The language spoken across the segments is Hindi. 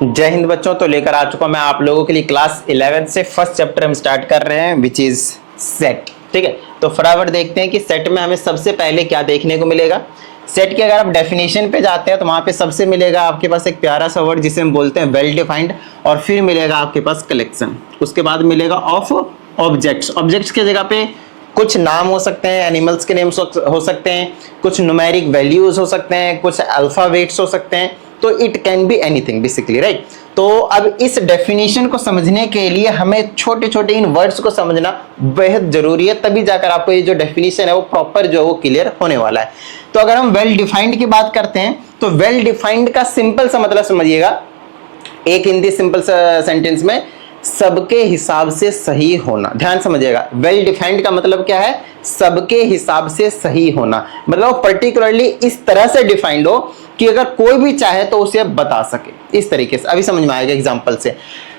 जय हिंद बच्चों। तो लेकर आ चुका मैं आप लोगों के लिए क्लास 11 से फर्स्ट चैप्टर हम स्टार्ट कर रहे हैं विच इज सेट। ठीक है, तो फटाफट देखते हैं कि सेट में हमें सबसे पहले क्या देखने को मिलेगा। सेट की अगर आप डेफिनेशन पे जाते हैं तो वहां पे सबसे मिलेगा आपके पास एक प्यारा सा वर्ड जिसे हम बोलते हैं वेल डिफाइंड, और फिर मिलेगा आपके पास कलेक्शन, उसके बाद मिलेगा ऑफ ऑब्जेक्ट्स। ऑब्जेक्ट्स की जगह पे कुछ नाम हो सकते हैं, एनिमल्स के नेम्स हो सकते हैं, कुछ न्यूमेरिक वैल्यूज हो सकते हैं, कुछ अल्फाबेट्स हो सकते हैं, तो it can be anything basically, right. तो अब इस डेफिनेशन को समझने के लिए हमें छोटे छोटे इन वर्ड्स को समझना बेहद जरूरी है, तभी जाकर आपको ये जो डेफिनेशन है वो प्रॉपर जो है वो क्लियर होने वाला है। तो अगर हम वेल डिफाइंड की बात करते हैं तो वेल डिफाइंड का सिंपल सा मतलब समझिएगा, एक हिंदी सिंपल सेंटेंस में सबके हिसाब से सही होना। ध्यान समझिएगा, वेल डिफाइंड का मतलब क्या है, सबके हिसाब से सही होना, मतलब पर्टिकुलरली इस तरह से डिफाइंड हो कि अगर कोई भी चाहे तो उसे बता सके, इस तरीके से। अभी समझ में आएगा एग्जांपल से।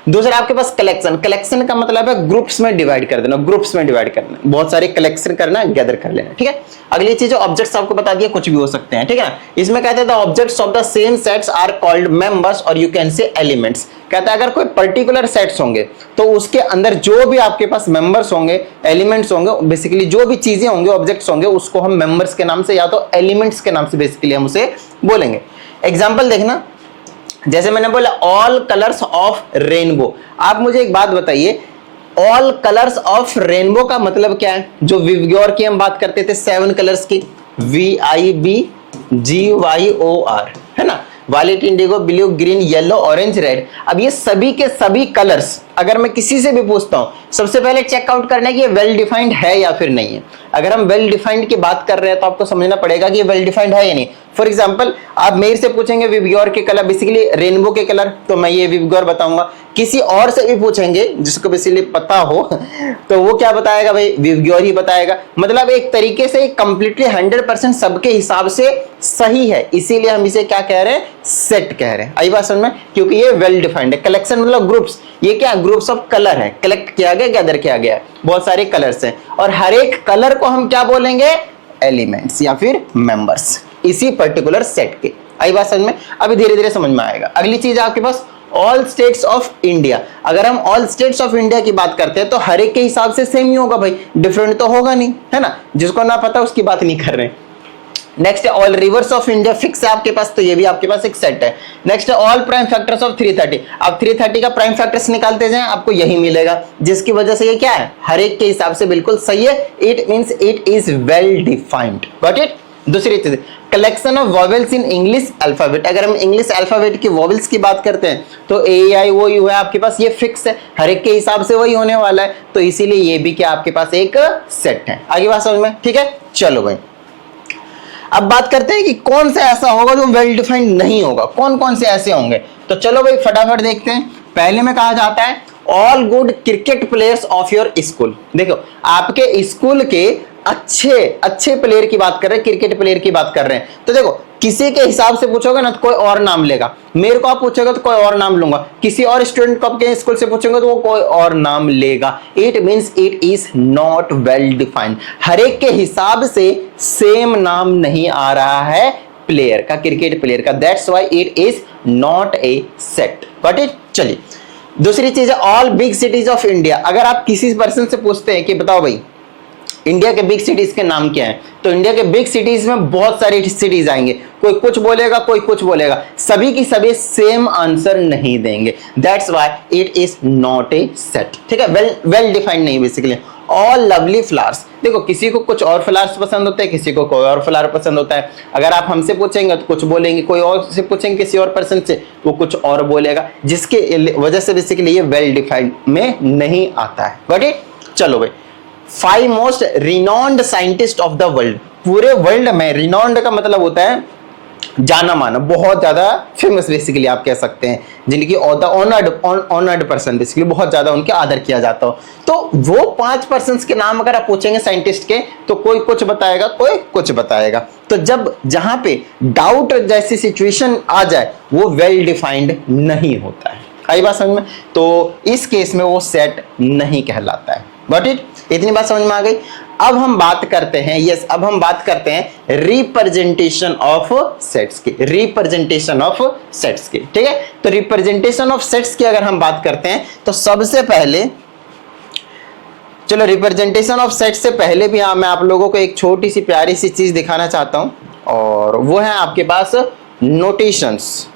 दूसरा आपके पास कलेक्शन। कलेक्शन का मतलब है ग्रुप्स में डिवाइड कर देना, ग्रुप्स में डिवाइड करना, बहुत सारे कलेक्शन करना, गैदर कर लेना। ठीक है, अगली चीज ऑब्जेक्ट्स आपको बता दिया, कुछ भी हो सकते हैं। ठीक है, इसमें कहते हैं the objects of the same sets are called members और यू कैन से एलिमेंट्स। कहता है अगर कोई पर्टिकुलर सेट्स होंगे तो उसके अंदर जो भी आपके पास मेंबर्स होंगे, एलिमेंट्स होंगे, बेसिकली जो भी चीजें होंगे, ऑब्जेक्ट्स होंगे, उसको हम मेंबर्स के नाम से या तो एलिमेंट्स के नाम से बेसिकली हम उसे बोलेंगे। एग्जाम्पल देखना, जैसे मैंने बोला ऑल कलर्स ऑफ रेनबो। आप मुझे एक बात बताइए, ऑल कलर्स ऑफ रेनबो का मतलब क्या है? जो विवग्योर की हम बात करते थे 7 कलर्स की, VIBGYOR, है ना, violet, indigo, blue, green, yellow, orange, red. अब ये सभी के सभी कलर्स अगर मैं किसी से भी पूछता हूं, सबसे पहले चेकआउट करना है कि ये वेल डिफाइंड है या फिर नहीं है। अगर हम वेल डिफाइंड की बात कर रहे हैं तो आपको समझना पड़ेगा कि ये वेल डिफाइंड है या नहीं। फॉर एग्जांपल, आप मेरे से पूछेंगे विवग्योर के कलर, बेसिकली रेनबो के कलर, तो मैं ये विवग्योर बताऊंगा। किसी और से भी पूछेंगे जिसको बेसिकली पता हो तो वो क्या बताएगा भाई, विवग्योर ही बताएगा। मतलब एक तरीके से कंप्लीटली 100% सबके हिसाब से सही है, इसीलिए हम इसे क्या कह रहे हैं, सेट कह रहे हैं। आई बात समझ में, क्योंकि ये वेल डिफाइंड है। कलेक्शन मतलब ग्रुप्स, ये क्या ग्रुप्स ऑफ कलर है, कलेक्ट किया गया, गैदर किया गया, बहुत सारे कलर्स हैं, और हर एक कलर को हम क्या बोलेंगे, एलिमेंट्स या फिर मेंबर्स, इसी पर्टिकुलर सेट के। आई बात समझ में, अभी धीरे धीरे समझ में आएगा। अगली चीज आपके पास ऑल स्टेट्स ऑफ इंडिया। अगर हम ऑल स्टेट्स ऑफ इंडिया की बात करते हैं तो हर एक के हिसाब से सेम ही होगा भाई, डिफरेंट तो होगा नहीं, है ना। जिसको ना पता उसकी बात नहीं कर रहे हैं। नेक्स्ट है all reverse of India, fix है आपके पास, तो ये भी आपके पास एक सेट है। नेक्स्ट है ऑल प्राइम फैक्टर्स ऑफ 330। आप 330 का प्राइम फैक्टर्स निकालते जाएं, आपको यही मिलेगा, जिसकी वजह से ये क्या है, हर एक के हिसाब से बिल्कुल सही है। It means it is well defined, got it. दूसरी चीज, collection of vowels in English alphabet. अगर हम इंग्लिश अल्फाबेट की वॉवेल्स की बात करते हैं तो AEIOU है आपके पास, ये फिक्स है, हर एक के हिसाब से वही होने वाला है, तो इसीलिए ये भी क्या आपके पास एक सेट है। आगे बात समझ में, ठीक है। चलो भाई, अब बात करते हैं कि कौन सा ऐसा होगा जो वेल डिफाइंड नहीं होगा, कौन कौन से ऐसे होंगे। तो चलो भाई फटाफट देखते हैं। पहले में कहा जाता है all good cricket players of your school. देखो, आपके स्कूल के अच्छे अच्छे प्लेयर की बात कर रहे हैं, क्रिकेट प्लेयर की बात कर रहे हैं, तो देखो किसी के हिसाब से पूछोगे ना तो कोई और नाम लेगा, मेरे को आप पूछोगे तो कोई और नाम लूंगा, किसी और स्टूडेंट को आपके स्कूल से पूछोगे तो वो कोई और नाम लेगा। It means it is not well defined, हर एक के हिसाब से सेम नाम नहीं आ रहा है प्लेयर का, क्रिकेट प्लेयर का, that's why it is not a set, got it. चलिए दूसरी चीज है all big cities of India. अगर आप किसी पर्सन से पूछते हैं कि बताओ भाई इंडिया के बिग सिटीज के नाम क्या हैं, तो इंडिया के बिग सिटीज में बहुत सारी सिटीज आएंगे, कोई कुछ बोलेगा, कोई कुछ बोलेगा, सभी की सभी सेम आंसर नहीं देंगे, that's why it is not a set. ठीक है, वेल डिफाइंड नहीं बेसिकली। ऑल लवली फ्लावर्स, देखो किसी को कुछ और फ्लावर्स पसंद होते हैं, किसी को कोई और फ्लावर पसंद होता है। अगर आप हमसे पूछेंगे तो कुछ बोलेंगे, कोई और से पूछेंगे किसी और पर्सन से वो कुछ और बोलेगा, जिसके वजह से बेसिकली ये वेल डिफाइंड में नहीं आता है, गॉट इट। चलो भाई, 5 most renowned scientist of the world. पूरे वर्ल्ड में रिनॉन्ड का मतलब होता है जाना माना, बहुत ज्यादा फेमस बेसिकली आप कह सकते हैं, जिनकी ऑनर्ड पर्सन बेसिकली बहुत ज्यादा उनके आदर किया जाता हो। तो वो 5 पर्सन्स के नाम अगर आप पूछेंगे साइंटिस्ट के तो कोई कुछ बताएगा, कोई कुछ बताएगा। तो जब जहां पे डाउट जैसी सिचुएशन आ जाए वो वेल डिफाइंड नहीं होता है। आई बात समझ में? तो इस केस में वो सेट नहीं कहलाता है। Got it? इतनी बात समझ में आ गई। अब हम बात करते हैं, यस, अब हम बात करते हैं रिप्रेजेंटेशन ऑफ सेट्स की, रिप्रेजेंटेशन ऑफ सेट्स की, ठीक है। तो रिप्रेजेंटेशन ऑफ सेट्स की अगर हम बात करते हैं तो सबसे पहले, चलो रिप्रेजेंटेशन ऑफ सेट से पहले भी मैं आप लोगों को एक छोटी सी प्यारी सी चीज दिखाना चाहता हूं, और वो है आपके पास नोटेशंस,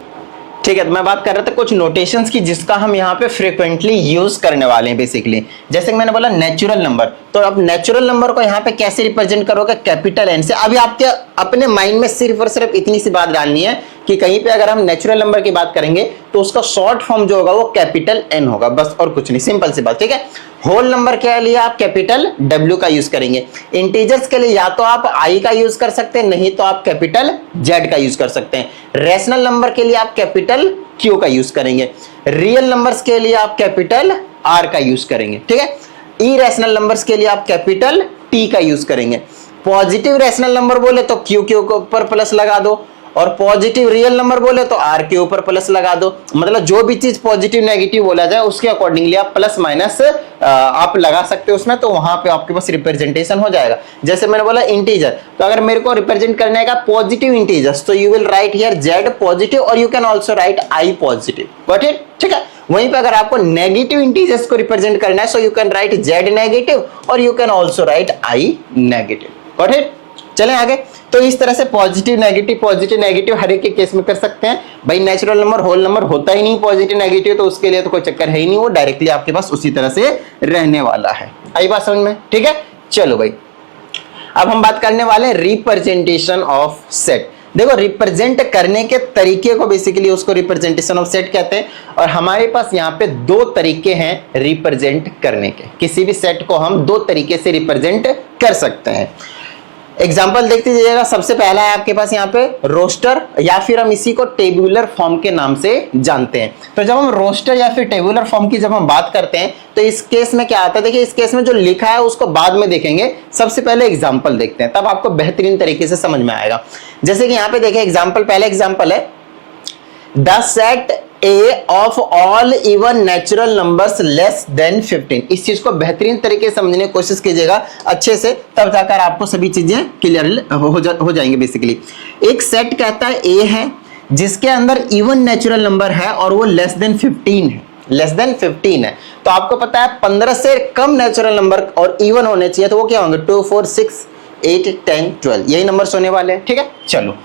ठीक है। तो मैं बात कर रहा था कुछ नोटेशंस की जिसका हम यहाँ पे फ्रीक्वेंटली यूज करने वाले हैं बेसिकली। जैसे कि मैंने बोला नेचुरल नंबर, तो अब नेचुरल नंबर को यहाँ पे कैसे रिप्रेजेंट करोगे? कैपिटल एन से। अभी आपके अपने माइंड में सिर्फ और सिर्फ इतनी सी बात डालनी है कि कहीं पे अगर हम नेचुरल नंबर की बात करेंगे तो उसका शॉर्ट फॉर्म जो होगा वो कैपिटल एन होगा, बस और कुछ नहीं, सिंपल सी बात, ठीक है। होल नंबर के लिए आप कैपिटल डब्ल्यू का यूज करेंगे। इंटीजर्स के लिए या तो आप आई का यूज कर सकते हैं, नहीं तो आप कैपिटल जेड का यूज कर सकते हैं। रैशनल नंबर के लिए आप कैपिटल क्यू का यूज करेंगे। रियल नंबर्स के लिए आप कैपिटल आर का यूज करेंगे, ठीक है। इरेशनल नंबर्स के लिए आप कैपिटल टी का यूज करेंगे। पॉजिटिव रैशनल नंबर बोले तो क्यू के ऊपर प्लस लगा दो, और पॉजिटिव रियल नंबर बोले तो आर के ऊपर प्लस लगा दो। मतलब जो भी चीज पॉजिटिव नेगेटिव बोला जाए उसके अकॉर्डिंगली आप प्लस माइनस आप लगा सकते हो उसमें, तो वहां पे आपके पास रिप्रेजेंटेशन हो जाएगा। जैसे मैंने बोला इंटीजर, तो अगर मेरे को रिप्रेजेंट करने का पॉजिटिव इंटीजर्स, तो you will write here Z positive, और you can also write I positive. Got it? ठीक है। वहीं पे अगर आपको नेगेटिव इंटीजर्स को रिप्रेजेंट करना है, so you can write Z negative, और you can also write I negative. Got it? चलें आगे। तो इस तरह से पॉजिटिव नेगेटिव हर एक के केस में कर सकते हैं। भाई नेचुरल नंबर होल नंबर होता ही नहीं पॉजिटिव नेगेटिव, तो उसके लिए तो कोई चक्कर है ही नहीं, वो डायरेक्टली आपके पास उसी तरह से रहने वाला है। आई बात समझ में? ठीक है, चलो भाई अब हम बात करने वाले हैं रिप्रेजेंटेशन ऑफ सेट। देखो रिप्रेजेंट करने के तरीके को बेसिकली उसको रिप्रेजेंटेशन ऑफ सेट कहते हैं, और हमारे पास यहाँ पे दो तरीके हैं रिप्रेजेंट करने के। किसी भी सेट को हम दो तरीके से रिप्रेजेंट कर सकते हैं। एग्जाम्पल देखते जाइएगा। सबसे पहला है आपके पास यहाँ पे रोस्टर, या फिर हम इसी को टेबुलर फॉर्म के नाम से जानते हैं। तो जब हम रोस्टर या फिर टेबुलर फॉर्म की जब हम बात करते हैं तो इस केस में क्या आता है, देखिए इस केस में जो लिखा है उसको बाद में देखेंगे, सबसे पहले एग्जाम्पल देखते हैं, तब आपको बेहतरीन तरीके से समझ में आएगा। जैसे कि यहाँ पे देखिए एग्जाम्पल, पहला एग्जाम्पल है the set A of all even natural numbers less than 15। इस चीज को बेहतरीन तरीके से समझने की कोशिश कीजिएगा अच्छे से, तब जाकर आपको सभी चीजें क्लियर हो जाएंगे। बेसिकली एक सेट कहता है ए है जिसके अंदर इवन नेचुरल नंबर है और वो लेस देन 15 है, लेस देन 15 है। तो आपको पता है 15 से कम नेचुरल नंबर और इवन होने चाहिए, तो वो क्या होंगे 2 4 6 8 10 12, यही नंबर्स होने वाले हैं। ठीक है, चलो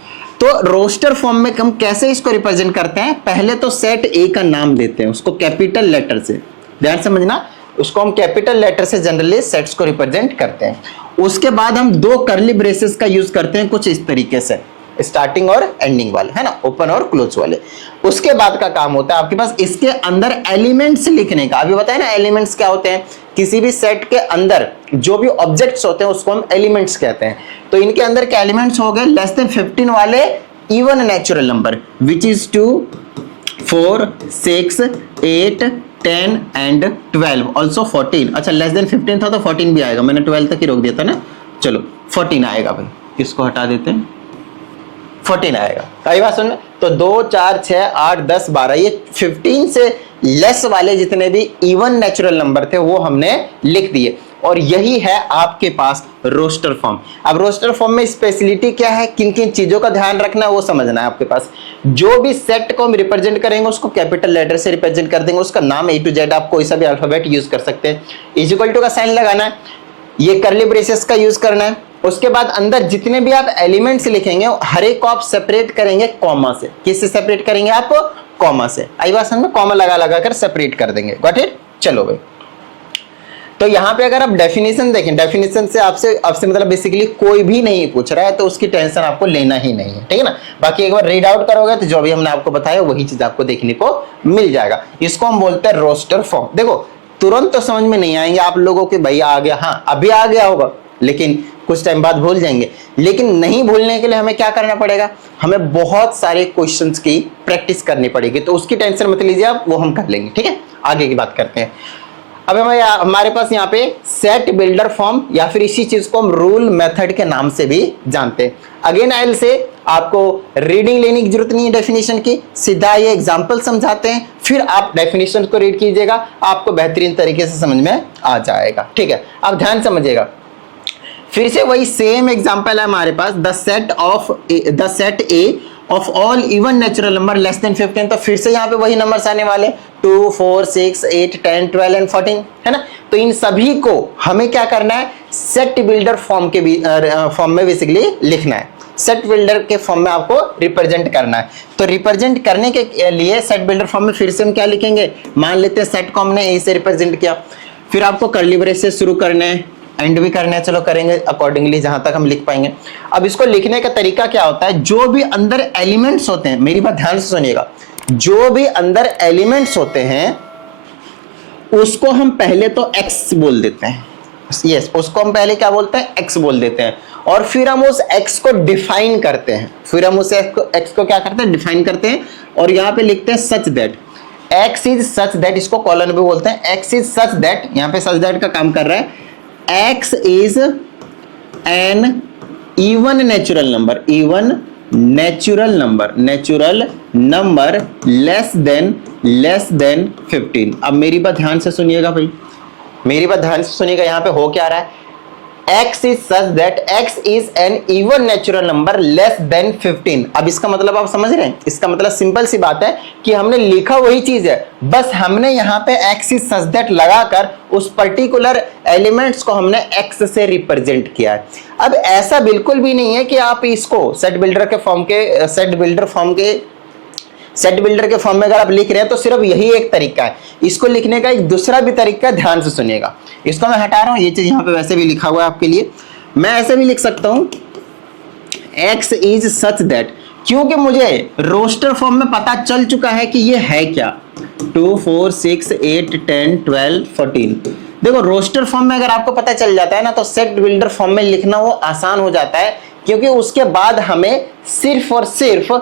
तो रोस्टर फॉर्म में हम कैसे इसको रिप्रेजेंट करते हैं? पहले तो सेट ए का नाम देते हैं उसको कैपिटल लेटर से, ध्यान समझना, उसको हम कैपिटल लेटर से जनरली सेट्स को रिप्रेजेंट करते हैं। उसके बाद हम दो कर्ली ब्रेसेस का यूज करते हैं कुछ इस तरीके से, स्टार्टिंग और एंडिंग वाले, है ना, ओपन और क्लोज वाले। उसके बाद का काम होता है आपके पास इसके अंदर एलिमेंट्स लिखने का। अभी बताया ना एलिमेंट्स क्या होते हैं, किसी भी सेट के अंदर जो भी ऑब्जेक्ट्स होते हैं उसको हम एलिमेंट्स कहते हैं। तो इनके अंदर के एलिमेंट्स हो गए लेस देन 15 वाले even natural number, which is 2 4 6 8 10 and 12, also 14। अच्छा लेस देन 15 था तो 14 भी आएगा, मैंने 12 तक ही रोक दिया था ना, चलो 14 आएगा भाई, इसको हटा देते हैं, 14 आएगा। कई बात सुन, तो 2 4 6 8 10 12, ये 15 से लेस वाले जितने भी इवन नेचुरल नंबर थे वो हमने लिख दिए, और यही है आपके पास रोस्टर फॉर्म। अब रोस्टर फॉर्म में स्पेशलिटी क्या है, किन किन चीजों का ध्यान रखना है वो समझना है आपके पास। जो भी सेट को हम रिप्रेजेंट करेंगे उसको कैपिटल लेटर से रिप्रेजेंट कर देंगे, उसका नाम A to Z आप कोई सा भी अल्फाबेट यूज कर सकते हैं। इक्वल टू का साइन लगाना है, ये कर्ली ब्रेसेस का यूज करना है। उसके बाद अंदर जितने भी आप एलिमेंट्स लिखेंगे हर एक को आप सेपरेट करेंगे कॉमा से। किससे सेपरेट करेंगे आप? कॉमा से। आई बात समझ में? कॉमा लगा कर सेपरेट कर देंगे। Got it? चलो भाई, तो यहाँ पे अगर आप डेफिनेशन देखें, डेफिनेशन से आपसे मतलब बेसिकली कोई भी नहीं पूछ रहा है तो उसकी टेंशन आपको लेना ही नहीं है, ठीक है ना। बाकी एक बार रीड आउट करोगे तो जो भी हमने आपको बताया वही चीज आपको देखने को मिल जाएगा। इसको हम बोलते हैं रोस्टर फॉर्म। देखो तुरंत तो समझ में नहीं आएंगे आप लोगों के भैया आ गया, हाँ अभी आ गया होगा, लेकिन कुछ टाइम बाद भूल जाएंगे। लेकिन नहीं भूलने के लिए हमें क्या करना पड़ेगा, हमें बहुत सारे क्वेश्चंस की प्रैक्टिस करनी पड़ेगी, तो उसकी टेंशन मत लीजिए आप, वो हम कर लेंगे। ठीक है, आगे की बात करते हैं। अब हमारे पास यहाँ पे सेट बिल्डर फॉर्म, या फिर इसी चीज को हम रूल मेथड के नाम से भी जानते हैं। अगेन आई विल से आपको रीडिंग लेने की जरूरत नहीं है डेफिनेशन की, सीधा ये एग्जांपल समझाते हैं, फिर आप डेफिनेशन को रीड कीजिएगा, आपको बेहतरीन तरीके से समझ में आ जाएगा। ठीक है, आप ध्यान समझिएगा। फिर से वही सेम एग्जांपल है हमारे पास, the set A of all even natural number less than 15। तो फिर से यहाँ पे वही नंबर्स आने वाले 2, 4, 6, 8, 10, 12 एंड 14, है ना। तो इन सभी को हमें क्या करना है, सेट बिल्डर फॉर्म में बेसिकली लिखना है। सेट बिल्डर के फॉर्म में आपको रिप्रेजेंट करना है। तो रिप्रेजेंट करने के लिए सेट बिल्डर फॉर्म में फिर से हम क्या लिखेंगे, मान लेते हैं सेट को हमने ए से रिप्रेजेंट किया, फिर आपको कर्ली ब्रेस से शुरू करना है, एंड भी करना है, चलो करेंगे अकॉर्डिंगली जहां तक हम लिख पाएंगे। अब इसको लिखने का तरीका क्या होता है, जो भी अंदर एलिमेंट्स होते हैं, मेरी बात ध्यान से सुनिएगा, जो भी अंदर एलिमेंट्स होते हैं उसको हम पहले तो एक्स बोल देते हैं। यस, उसको हम पहले क्या बोलते हैं, एक्स बोल देते हैं, और फिर हम उस एक्स को डिफाइन करते हैं। फिर हम उस एक्स को क्या करते हैं, डिफाइन करते हैं, और यहां पे लिखते हैं such that x is such that, इसको कॉलन भी बोलते हैं। एक्स इज सच दैट, यहां पे सच दैट का काम कर रहा है, x is an even natural number less than 15। अब मेरी बात ध्यान से सुनिएगा भाई, मेरी बात ध्यान से सुनिएगा, यहां पे हो क्या रहा है, x is such that x is an even natural number less than 15। अब इसका मतलब आप समझ रहे हैं, इसका मतलब सिंपल सी बात है कि हमने लिखा वही चीज है, बस हमने यहाँ पे x is such that लगाकर उस पर्टिकुलर एलिमेंट्स को हमने x से रिप्रेजेंट किया है। अब ऐसा बिल्कुल भी नहीं है कि आप इसको सेट बिल्डर के फॉर्म में अगर आप लिख रहे हैं तो सिर्फ यही एक तरीका है, इसको लिखने का एक दूसरा भी तरीका, ध्यान से सुनिएगा। इसको मैं हटा रहा हूं, ये चीज यहां पे वैसे भी लिखा हुआ है आपके लिए, मैं ऐसे भी लिख सकता हूं x इज सच दैट, क्योंकि मुझे रोस्टर फॉर्म में पता चल चुका है कि ये है क्या, 2, 4, 6, 8, 10, 12, 14। देखो रोस्टर फॉर्म में अगर आपको पता चल जाता है ना, तो सेट बिल्डर फॉर्म में लिखना वो आसान हो जाता है, क्योंकि उसके बाद हमें सिर्फ और सिर्फ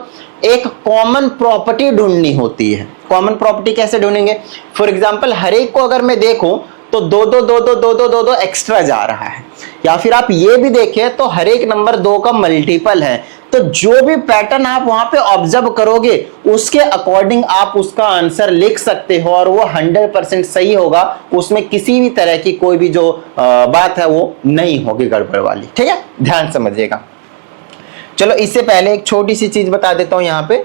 एक कॉमन प्रॉपर्टी ढूंढनी होती है। कॉमन प्रॉपर्टी कैसे ढूंढेंगे, फॉर एग्जांपल हर एक को अगर मैं देखूं तो दो एक्स्ट्रा जा रहा है, या फिर आप ये भी देखें तो हर एक नंबर 2 का मल्टीपल है। तो जो भी पैटर्न आप वहां पे ऑब्जर्व करोगे उसके अकॉर्डिंग आप उसका आंसर लिख सकते हो, और वो 100% सही होगा, उसमें किसी भी तरह की कोई भी जो बात है वो नहीं होगी गड़बड़ वाली। ठीक है, ध्यान समझिएगा। चलो इससे पहले एक छोटी सी चीज बता देता हूं यहाँ पे,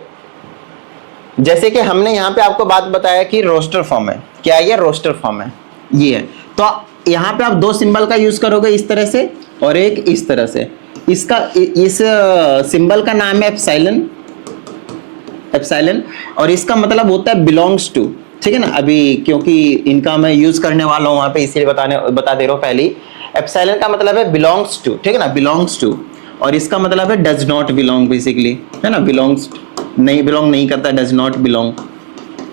जैसे कि हमने यहाँ पे आपको बात बताया कि रोस्टर फॉर्म है, क्या ये रोस्टर फॉर्म है, ये है, तो यहाँ पे आप 2 सिंबल का यूज करोगे इस तरह से और एक इस तरह से। इसका इस सिंबल का नाम है एप्सिलॉन, और इसका मतलब होता है बिलोंग्स टू। ठीक है ना, अभी क्योंकि इनका मैं यूज करने वाला हूँ वहां पे, इसलिए बता दे रहा हूँ पहले। एप्सिलॉन का मतलब है बिलोंग्स टू, ठीक है ना, बिलोंग्स टू, और इसका मतलब है डज नॉट बिलोंग, बेसिकली, है ना, बिलोंग नहीं करता, डज नॉट बिलोंग।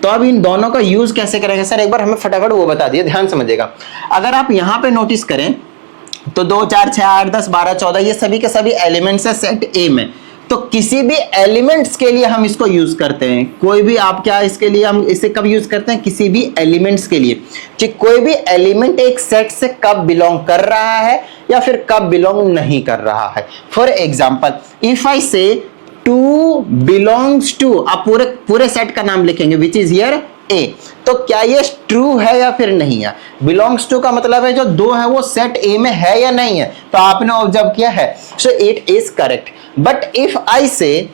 तो अब इन दोनों का यूज कैसे करेंगे सर, एक बार हमें फटाफट वो बता दिए, ध्यान समझिएगा। अगर आप यहाँ पे नोटिस करें तो 2, 4, 6, 8, 10, 12, 14 ये सभी के सभी एलिमेंट्स है सेट ए में। तो किसी भी एलिमेंट्स के लिए हम इसको यूज करते हैं, कोई भी आप क्या इसके लिए हम इसे कब यूज करते हैं, किसी भी एलिमेंट्स के लिए, कि कोई भी एलिमेंट एक सेट से कब बिलोंग कर रहा है या फिर कब बिलोंग नहीं कर रहा है। फॉर एग्जाम्पल इफ आई से 2 बिलोंग्स टू, आप पूरे सेट का नाम लिखेंगे विच इज हियर ए, तो क्या ये ट्रू है या फिर नहीं है। बिलोंग्स टू का मतलब है जो 2 है वो सेट ए में है या नहीं है, तो आपने ऑब्जर्व किया है, so it is correct. But if I से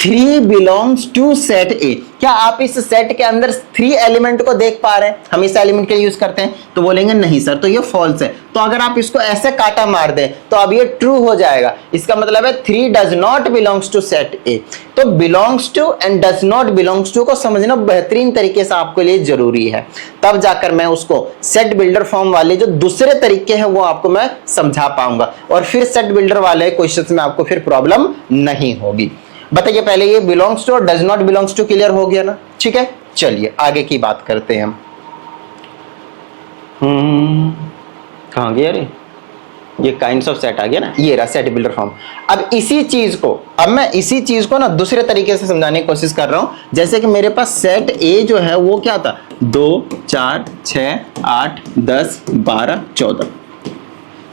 3 बिलोंग्स टू सेट ए, क्या आप इस सेट के अंदर 3 एलिमेंट को देख पा रहे हैं, हम इस एलिमेंट के लिए यूज करते हैं, तो बोलेंगे नहीं सर, तो ये फॉल्स है। तो अगर आप इसको ऐसे काटा मार दें तो अब ये ट्रू हो जाएगा, इसका मतलब है 3 does not belongs to set A. तो belongs to and does not belongs to को समझना बेहतरीन तरीके से आपके लिए जरूरी है, तब जाकर मैं उसको सेट बिल्डर फॉर्म वाले जो दूसरे तरीके हैं वो आपको मैं समझा पाऊंगा, और फिर सेट बिल्डर वाले क्वेश्चंस में आपको फिर प्रॉब्लम नहीं होगी। बताइए पहले ये बिलोंग्स टू और does not belongs to clear हो गया ना, ठीक है। चलिए आगे की बात करते हैं हम। कहां गया रे, ये काइंड्स ऑफ सेट आ गया ना, ये रहा सेट बिल्डर फॉर्म। अब मैं इसी चीज को ना दूसरे तरीके से समझाने की कोशिश कर रहा हूं। जैसे कि मेरे पास सेट ए जो है वो क्या था, 2, 4, 6, 8, 10, 12, 14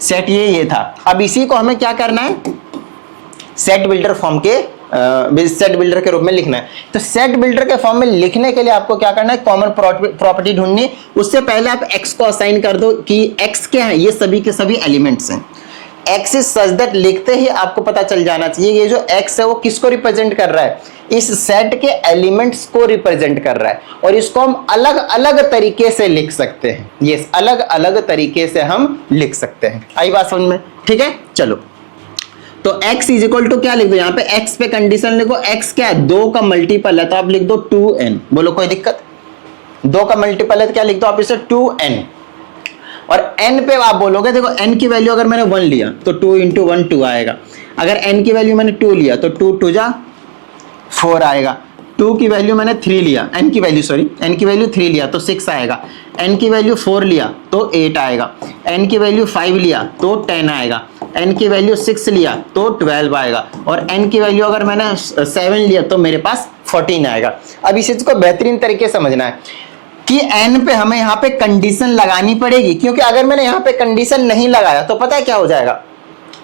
सेट ये था। अब इसी को हमें क्या करना है, सेट बिल्डर फॉर्म के सेट बिल्डर के रूप में लिखना है। तो सेट बिल्डर के फॉर्म में लिखने के लिए आपको क्या करना है, कॉमन प्रॉपर्टी ढूंढनी। उससे पहले आप x को असाइन कर दो कि x क्या है, ये सभी के सभी एलिमेंट्स हैं। x इज सच दैट लिखते ही आपको पता चल जाना चाहिए ये जो x है वो किसको रिप्रेजेंट कर रहा है, इस सेट के एलिमेंट्स को रिप्रेजेंट कर रहा है। और इसको हम अलग अलग तरीके से लिख सकते हैं, ये अलग अलग तरीके से हम लिख सकते हैं। आई बात समझ में? ठीक है, चलो। तो x इज इक्वल टू क्या लिख दो, यहाँ पे x पे कंडीशन लिखो, x क्या है, 2 का मल्टीपल है तो आप लिख दो 2n। बोलो कोई दिक्कत? 2 का मल्टीपल है तो क्या लिख दो आप इसे 2n। और n पे आप बोलोगे देखो n की वैल्यू अगर मैंने 1 लिया तो 2 इंटू 1 2 आएगा। अगर n की वैल्यू मैंने 2 लिया तो 2 2 जा 4 आएगा। 2 की वैल्यू मैंने 3 लिया, n की वैल्यू 3 लिया तो 6 आएगा। n की वैल्यू 4 लिया तो 8 आएगा। n की वैल्यू 5 लिया तो 10 आएगा। n की वैल्यू 6 लिया तो 12 आएगा। और n की वैल्यू अगर मैंने 7 लिया तो मेरे पास 14 आएगा। अब इस चीज को बेहतरीन तरीके से समझना है कि n पे हमें यहाँ पे कंडीशन लगानी पड़ेगी, क्योंकि अगर मैंने यहाँ पे कंडीशन नहीं लगाया तो पता है क्या हो जाएगा,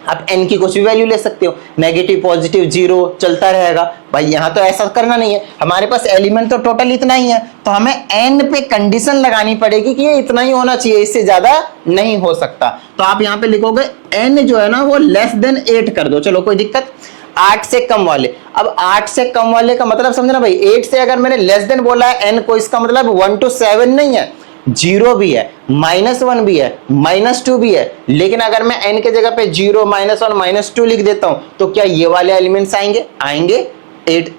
आप n की कुछ भी वैल्यू ले सकते हो, नेगेटिव पॉजिटिव 0 चलता रहेगा। भाई यहाँ तो ऐसा करना नहीं है, हमारे पास एलिमेंट तो टोटल इतना ही है, तो हमें n पे कंडीशन लगानी पड़ेगी कि ये इतना ही होना चाहिए, इससे ज्यादा नहीं हो सकता। तो आप यहाँ पे लिखोगे n जो है ना वो लेस देन 8 कर दो। चलो कोई दिक्कत? 8 से कम वाले, अब 8 से कम वाले का मतलब समझना भाई, 8 से अगर मैंने लेस देन बोला है n को, इसका मतलब 1 to 7 नहीं है, 0 भी है, -1 भी है, -2 भी है। लेकिन अगर मैं n के जगह पे 0 -1 -2 लिख देता हूं तो क्या ये वाले एलिमेंट्स आएंगे 8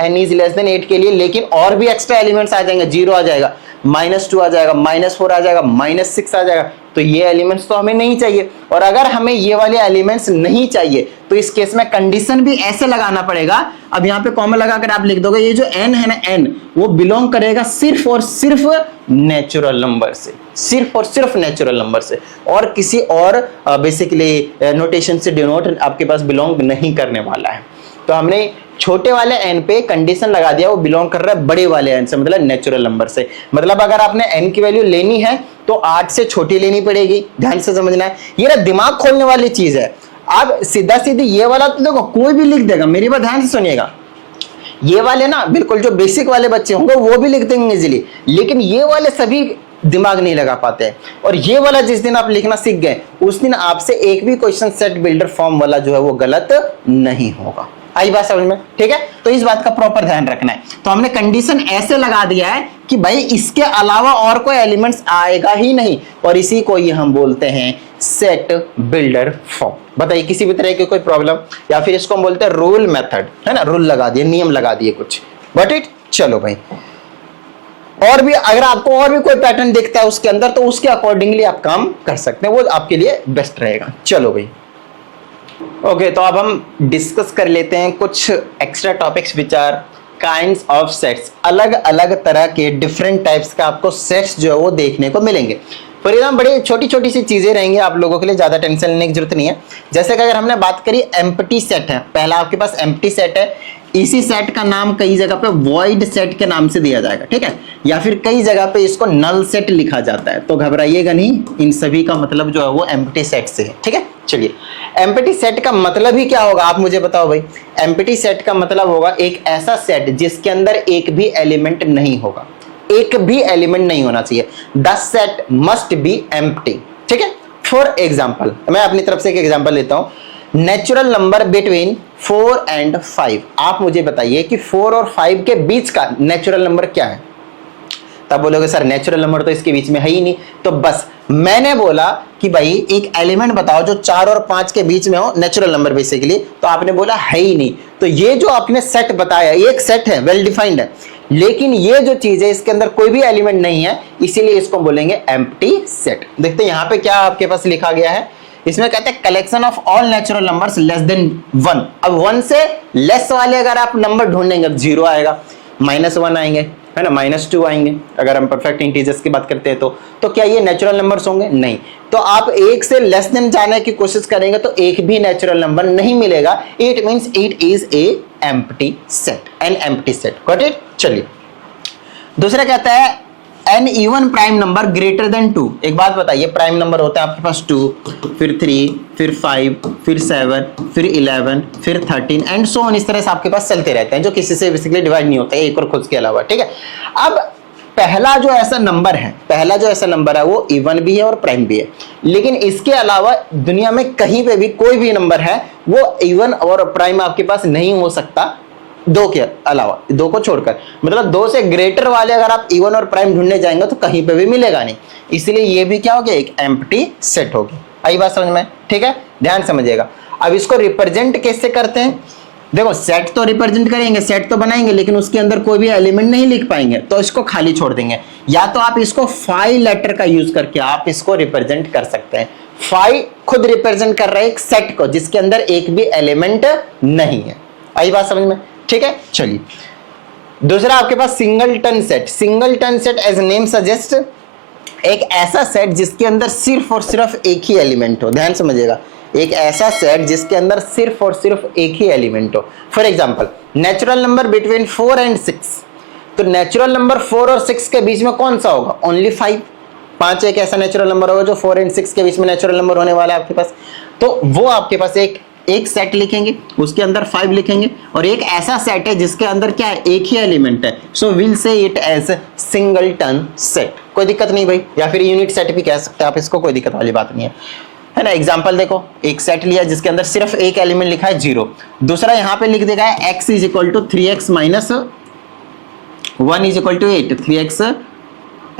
n इज लेस देन 8 के लिए, लेकिन और भी एक्स्ट्रा एलिमेंट्स आ जाएंगे, 0 आ जाएगा, -2 आ जाएगा, -4 आ जाएगा, -6 आ जाएगा। तो ये एलिमेंट्स तो हमें नहीं चाहिए। और अगर हमें ये वाले एलिमेंट्स नहीं चाहिए तो इस केस में कंडीशन भी ऐसे लगाना पड़ेगा। अब यहाँ पे कॉमा लगाकर आप लिख दोगे ये जो n है ना, n वो बिलोंग करेगा सिर्फ और सिर्फ नेचुरल नंबर से, सिर्फ और सिर्फ नेचुरल नंबर से, और किसी और बेसिकली नोटेशन से डिनोट आपके पास बिलोंग नहीं करने वाला है। तो हमने छोटे वाले n पे कंडीशन लगा दिया, वो बिलोंग कर रहा है बड़े वाले n से, मतलब नेचुरल नंबर से। मतलब अगर आपने n की वैल्यू लेनी है तो 8 से छोटी लेनी पड़ेगी, ध्यान से समझना है। ये ना दिमाग खोलने वाली चीज है। आप सीधा सीधी ये वाला तो देखो कोई भी लिख देगा, मेरी बात ध्यान से सुनिएगा, ये वाले ना बिल्कुल जो बेसिक वाले बच्चे होंगे वो भी लिख देंगे इजीली, लेकिन ये वाले सभी दिमाग नहीं लगा पाते हैं। और ये वाला जिस दिन आप लिखना सीख गए उस दिन आपसे एक भी क्वेश्चन सेट बिल्डर फॉर्म वाला जो है वो गलत नहीं होगा। आई बात समझ में? ठीक है, तो इस बात का प्रॉपर ध्यान रखना है। तो हमने कंडीशन ऐसे लगा दिया है कि भाई इसके अलावा और कोई एलिमेंट्स आएगा ही नहीं, और इसी को ही हम बोलते हैं सेट बिल्डर फॉर्म। बताइए किसी भी तरह की कोई प्रॉब्लम, या फिर इसको हम बोलते हैं रूल मेथड, है ना, रूल लगा दिए, नियम लगा दिए कुछ। Got it? चलो भाई, और भी अगर आपको और भी कोई पैटर्न दिखता है उसके अंदर तो उसके अकॉर्डिंगली आप काम कर सकते हैं, वो आपके लिए बेस्ट रहेगा। चलो भाई, ओके, तो अब हम डिस्कस कर लेते हैं कुछ extra topics which are kinds of sets. अलग अलग तरह के डिफरेंट टाइप्स का आपको सेट्स जो है वो देखने को मिलेंगे। फॉर एग्जाम्पल बड़ी छोटी छोटी सी चीजें रहेंगी, आप लोगों के लिए ज्यादा टेंशन लेने की जरूरत नहीं है। जैसे कि अगर हमने बात करी एम्प्टी सेट है, पहला आपके पास एम्प्टी सेट है, इसी सेट का नाम कई जगह पे वॉइड सेट के नाम से दिया जाएगा, ठीक है, या फिर कई जगह पे इसको नल सेट लिखा जाता है। तो घबराइएगा नहीं, इन सभी का मतलब जो है वो एम्प्टी सेट से है। ठीक है, चलिए, एम्प्टी सेट का मतलब ही क्या होगा आप मुझे बताओ भाई। एम्प्टी सेट का मतलब होगा एक ऐसा सेट जिसके अंदर एक भी एलिमेंट नहीं होगा, एक भी एलिमेंट नहीं होना चाहिए। The set must be empty. ठीक है, फॉर एग्जाम्पल मैं अपनी तरफ से एक एग्जाम्पल लेता हूं, नेचुरल नंबर बिटवीन 4 and 5। आप मुझे बताइए कि 4 और 5 के बीच का नेचुरल नंबर क्या है। तब बोलोगे सर नेचुरल नंबर तो इसके बीच में है ही नहीं। तो बस मैंने बोला कि भाई एक एलिमेंट बताओ जो 4 और 5 के बीच में हो, नेचुरल नंबर बेसिकली, तो आपने बोला है ही नहीं। तो ये जो आपने सेट बताया एक सेट है, वेल डिफाइंड है, लेकिन ये जो चीज है इसके अंदर कोई भी एलिमेंट नहीं है, इसीलिए इसको बोलेंगे एम्प्टी सेट। देखते हैं यहाँ पे क्या आपके पास लिखा गया है। इसमें कहते हैं collection of all natural numbers less than 1। अब 1 से लेस वाले अगर आप नंबर ढूंढेंगे, 0 आएगा, -1 आएंगे, है ना, -2 आएंगे, अगर हम परफेक्ट इंटीजर्स की बात करते हैं तो क्या ये नेचुरल नंबर्स होंगे? नहीं। तो आप 1 से लेस देन जाने की कोशिश करेंगे तो एक भी नेचुरल नंबर नहीं मिलेगा। It means it is a empty set, an empty set. Got it? चलिए, दूसरा कहता है an even prime number greater than 2। एक बात बताइए, प्राइम नंबर होते हैं आपके पास 2, फिर 3, फिर 5, फिर 7, फिर 11, फिर 13 एंड सो ऑन। इस तरह से आपके पास चलते रहते हैं जो किसी से बेसिकली डिवाइड नहीं होता है, एक और खुद के अलावा, ठीक है। अब पहला जो ऐसा नंबर है वो इवन भी है और प्राइम भी है, लेकिन इसके अलावा दुनिया में कहीं पे भी कोई भी नंबर है वो इवन और प्राइम आपके पास नहीं हो सकता, दो के अलावा, दो को छोड़कर। मतलब दो से ग्रेटर वाले अगर आप इवन और प्राइम ढूंढने जाएंगे तो कहीं पे भी मिलेगा नहीं, इसलिए ये भी क्या हो गया, एक एम्प्टी सेट होगी। आई बात समझ में, ठीक है, ध्यान समझिएगा। अब इसको रिप्रेजेंट कैसे करते हैं, देखो सेट तो रिप्रेजेंट करेंगे, सेट तो बनाएंगे, लेकिन उसके अंदर कोई भी एलिमेंट नहीं लिख पाएंगे तो इसको खाली छोड़ देंगे। या तो आप इसको 5 लेटर का यूज करके आप इसको रिप्रेजेंट कर सकते हैं। 5 खुद रिप्रेजेंट कर रहे हैं एक सेट को जिसके अंदर एक भी एलिमेंट नहीं है। आई बात समझ में, ठीक है। चलिए दूसरा आपके पास singleton set. Singleton set as name suggest एक ऐसा सेट जिसके अंदर सिर्फ और सिर्फ एक ही एलिमेंट हो। ध्यान समझिएगा, एक ऐसा सेट जिसके अंदर सिर्फ और सिर्फ एक ही एलिमेंट हो। For example natural number between 4 and 6, तो नेचुरल नंबर 4 और 6 के बीच में कौन सा होगा, ओनली 5। 5 एक ऐसा नेचुरल नंबर होगा जो 4 एंड 6 के बीच में नेचुरल नंबर होने वाला है आपके पास, तो वो आपके पास एक सेट लिखेंगे, उसके अंदर 5 लिखेंगे, और एक ऐसा सेट है जिसके अंदर क्या है, एक ही एलिमेंट है, so will say it as singleton set. कोई दिक्कत नहीं भाई, या फिर यूनिट सेट भी कह सकते हैं आप इसको, कोई दिक्कत वाली बात नहीं है ना। एग्जांपल देखो, एक सेट लिया जिसके अंदर सिर्फ एक एलिमेंट लिखा है 0, दूसरा यहां पे लिख देगा है x is equal to 3x minus 1 is equal to 8, 3x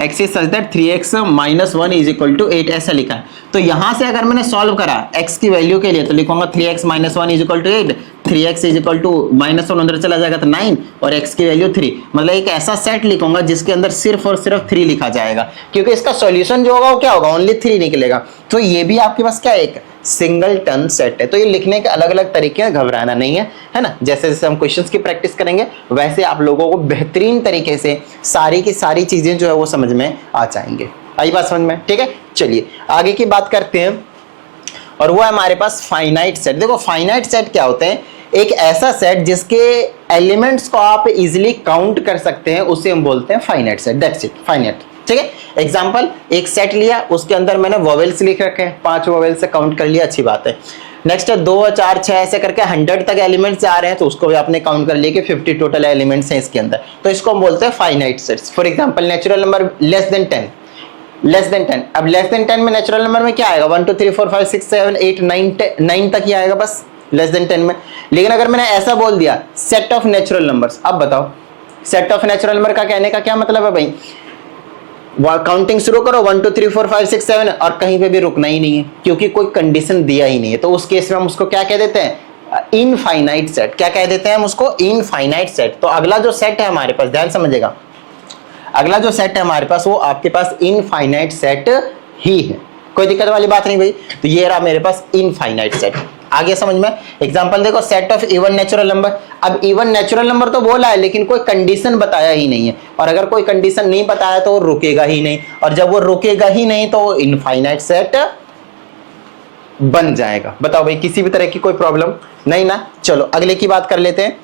x is such that 3x minus 1 is equal to 8 ऐसा लिखा है। तो यहां से अगर मैंने सॉल्व करा x की वैल्यू के लिए तो लिखूंगा 3x minus 1 is equal to 8, 3x is equal to minus 1 अंदर चला जाएगा तो 9 और x की वैल्यू 3। मतलब एक ऐसा सेट लिखूंगा जिसके अंदर सिर्फ और सिर्फ 3 लिखा जाएगा, क्योंकि इसका सॉल्यूशन जो होगा वो क्या होगा, ओनली 3 निकलेगा। तो ये भी आपके पास क्या है, एक सिंगलटन सेट है। तो ये लिखने के अलग अलग तरीके हैं, घबराना नहीं है ना। जैसे जैसे हम क्वेश्चंस की प्रैक्टिस करेंगे वैसे आप लोगों को बेहतरीन तरीके से सारी की सारी चीजें जो है वो समझ में आ जाएंगे। आई बात समझ में, ठीक है। चलिए आगे की बात करते हैं, और वो है हमारे पास फाइनाइट सेट। देखो फाइनाइट सेट क्या होते हैं, एक ऐसा सेट जिसके एलिमेंट्स को आप इजिली काउंट कर सकते हैं, उसे हम बोलते हैं finite set. That's it, finite, ठीक है। एग्जांपल, एक सेट लिया, उसके अंदर मैंने वोवेल्स लिख रखे हैं, 5 वोवेल्स से काउंट कर लिया, अच्छी बात है। नेक्स्ट है 2, 4, 6 ऐसे करके 100 तक एलिमेंट्स आ रहे हैं, तो उसको भी आपने काउंट कर लिया कि 50 टोटल एलिमेंट्स हैं इसके अंदर, तो इसको हम बोलते हैं finite sets. For example natural number less then 10, less than 10। अब लेस देन 10 में नेचुरल नंबर में क्या आएगा, 1 2 3 4 5 6 7 8 9 तक ही आएगा बस लेस देन 10 में। लेकिन अगर मैंने ऐसा बोल दिया सेट ऑफ नेचुरल नंबर्स, अब बताओ सेट ऑफ नेचुरल नंबर का कहने का क्या मतलब है भाई, काउंटिंग शुरू करो 1 2 3 4 5 6 7 और कहीं पे भी रुकना ही नहीं है, क्योंकि कोई कंडीशन दिया ही नहीं है। तो उस केस में हम उसको क्या कह देते हैं, इनफाइनाइट सेट। क्या कह देते हैं हम उसको, इनफाइनाइट सेट। तो अगला जो सेट है हमारे पास, ध्यान समझिएगा, अगला जो सेट है हमारे पास वो आपके पास इनफाइनाइट सेट ही है, कोई दिक्कत वाली बात नहीं भाई। तो ये रहा मेरे पास इनफाइनाइट सेट। आगे समझ में, एग्जांपल देखो, set of even natural number. अब इवन नेचुरल नंबर तो बोला है लेकिन कोई कंडीशन बताया ही नहीं है, और अगर कोई कंडीशन नहीं बताया तो वो रुकेगा ही नहीं, और जब वो रुकेगा ही नहीं तो वो इनफाइनाइट सेट बन जाएगा। बताओ भाई, किसी भी तरह की कोई प्रॉब्लम नहीं ना। चलो अगले की बात कर लेते हैं।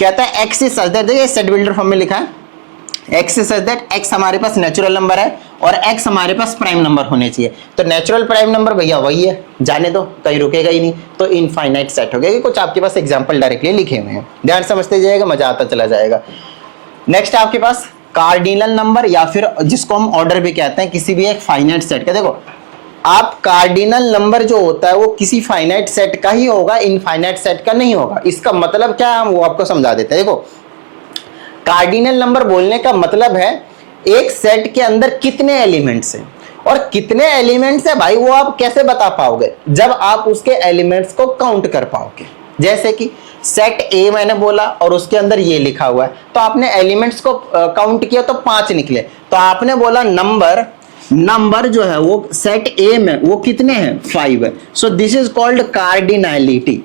कहता है एक्स इज सच दैट, देखिए सेट बिल्डर फॉर्म में लिखा है x is such that, x हमारे पास नेचुरल नंबर है और एक्स हमारे पास प्राइम नंबर होने चाहिए। तो नेचुरल प्राइम नंबर भैया वही है, जाने दो, कहीं रुकेगा ही नहीं, तो इनफाइनाइट सेट हो गया। कि कुछ आपके पास एग्जांपल डायरेक्टली लिखे हुए हैं, ध्यान समझते जाइएगा, मजा आता चला जाएगा। नेक्स्ट आपके पास कार्डिनल नंबर, या फिर जिसको हम ऑर्डर भी कहते हैं किसी भी एक फाइनाइट सेट का। देखो आप कार्डिनल नंबर जो होता है वो किसी फाइनाइट सेट का ही होगा, इनफाइनाइट सेट का नहीं होगा। इसका मतलब क्या है हम वो आपको समझा देते हैं। देखो कार्डिनल नंबर बोलने का मतलब है एक सेट के अंदर कितने एलिमेंट्स हैं, और कितने एलिमेंट्स है भाई वो आप कैसे बता पाओगे, जब आप उसके एलिमेंट्स को काउंट कर पाओगे। जैसे कि सेट ए मैंने बोला और उसके अंदर ये लिखा हुआ है, तो आपने एलिमेंट्स को काउंट किया तो 5 निकले, तो आपने बोला नंबर जो है वो सेट ए में वो कितने हैं, 5 है। So this is called cardinality.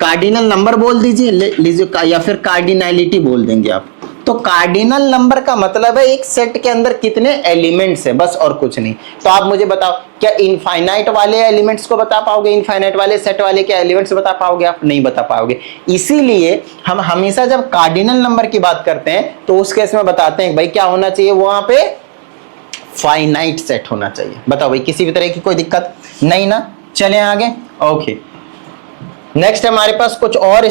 Cardinal number बोल लीजिए या फिर कार्डिनैलिटी बोल देंगे आप। तो कार्डिनल नंबर का मतलब है एक सेट के अंदर कितने एलिमेंट्स हैं, बस और कुछ नहीं। तो आप मुझे बताओ, क्या इनफाइनाइट वाले एलिमेंट्स को बता पाओगे, इनफाइनाइट वाले सेट वाले के एलिमेंट्स बता पाओगे, आप नहीं बता पाओगे। इसीलिए हम हमेशा जब कार्डिनल नंबर की बात करते हैं तो उस केस में बताते हैं भाई क्या होना चाहिए, वहां पे फाइनाइट सेट होना चाहिए। बताओ भाई, किसी भी तरह की कोई दिक्कत नहीं ना? चलें आगे। ओके, नेक्स्ट हमारे पास कुछ और